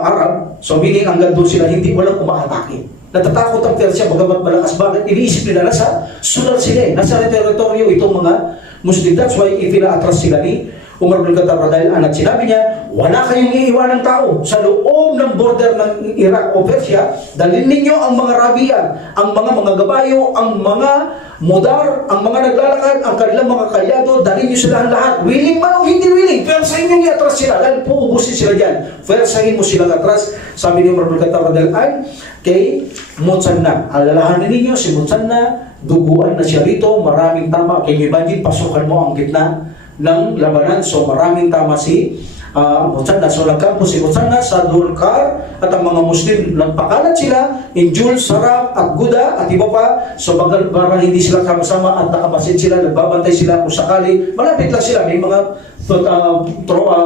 Arab. So meaning hanggang doon sila walang kumakatake. Natatakot ang Persia, bagamat malakas. Bakit? Iniisip nila nasa sulat sila, nasa teritoryo itong mga Muslim. That's why ipinaatras sila ni Umar bin Khattab radhiyallahu anhu. At sinabi niya, wala kayong iiwan ng tao sa loob ng border ng Iraq o Persia. Dalhin ninyo ang mga Rabian, ang mga gabayo, ang mga mudar, ang mga naglalakad, ang kanilang mga kalyado. Dalhin niyo sila lahat. Willing man o hindi willing, pero sa inyong iatras sila dahil puubusin sila dyan. Versahin mo silang atras. Sabi ni Umar bin Khattab radhiyallahu anhu kay Mutsanna. Alalahanin ninyo si Mutsanna, duguan na siya rito, maraming tama. Kaya imagine, pasukan mo ang gitna ng labanan. So maraming tama si Mutsanna. So nagkampo si Mutsanna sa Dulkar at ang mga Muslim nagpakalat sila Injul, Sarab at Guda at iba pa. So para hindi sila sama-sama at nakapasid sila, nagbabantay sila kung sakali, malapit lang sila, may mga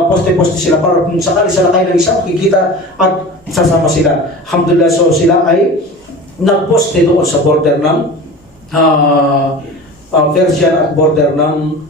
poste-poste sila para kung sakali sa lakay ng isa makikita at sasama sila. Alhamdulillah. So sila ay nagposte doon sa border ng Persian at border ng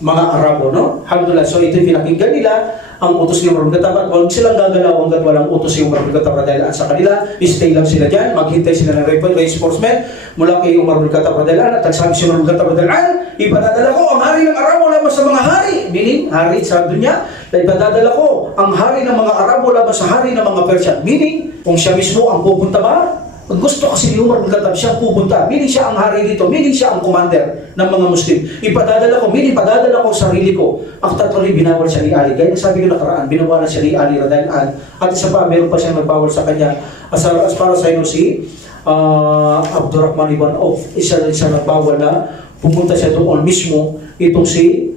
mga Arabo, no? Alhamdulillah. So ito yung pinakinggan nila ang utos ni Umar bin Khattab at huwag silang gagalaw hanggat walang utos si Umar bin Khattab radhiyallahu anhu sa kanila. Stay lang sila dyan, maghintay sila ng reinforcement mula kay Umar bin Khattab radhiyallahu anhu. At nagsabi si Umar bin Khattab radhiyallahu anhu, ipadadala ko ang hari ng Arabo laban sa mga hari, meaning hari sa dunya, na ipadadala ko ang hari ng mga Arabo laban sa hari ng mga Persian, meaning kung siya mismo ang pupunta ba. Gusto kasi ni Umar bin Khattab siya pupunta, meaning siya ang hari dito, meaning siya ang commander ng mga Muslim. Ipadadala ko, meaning padadala ko sarili ko. Actually, binawal siya ni Ali. Gaya sabi ko nakaraan, binawalan siya ni Ali radhiyallahu anhu. At isa pa, meron pa siyang nagbawal sa kanya. As para sa inyo si Abdurrahman ibn Auf, isa nagbawal na pumunta siya doon mismo, itong si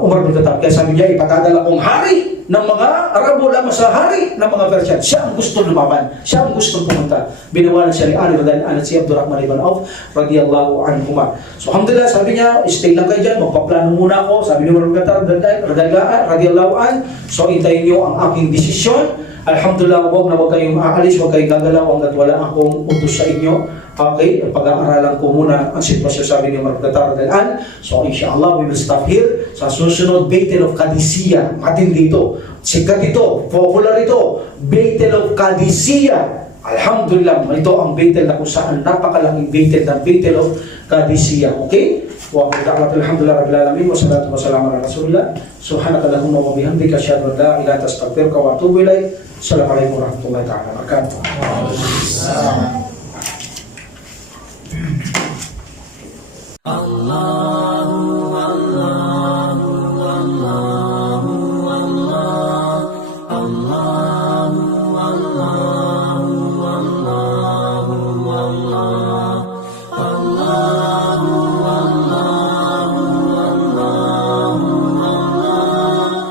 Umar bin Khattab. Kaya sabi niya, ipatadala kong hari ng mga Arabo lamang sa hari ng mga Persian. Siya ang gusto lumaban. Siya ang gusto pumunta. Binawalan siya ni Ali radhiyallahu anhu, si Abdurrahman ibn Auf radhiyallahu anhuma. So alhamdulillah, sabi niya, stay lang kayo dyan, magpaplano muna ako. Sabi ni Umar bin Khattab radhiyallahu anhu, so intayin niyo ang aking desisyon. Alhamdulillah, huwag kayong aalis, huwag kayong gagalaw hanggat wala akong utos sa inyo. Okay, pag-aaralan ko muna ang sitwasyon, sabi ni Umar bin Khattab radhiyallahu anhu. So inshallah, we will stop here. Sa susunod, Battle of Qadisiyah. Matindi ito. Sikat ito. Popular ito. Battle of Qadisiyah. Alhamdulillah, ito ang battle na kung saan napakalaking battle ng Battle of Qadisiyah. Okay? Wa da'wat alhamdulillah rabbil alamin wa salatu wa salam ala rasulillah. Subhanakallahumma wa bihamdika asyhadu an la ilaha illa anta astaghfiruka wa atubu ilaik. Assalamualaikum warahmatullahi taala wabarakatuh. Allah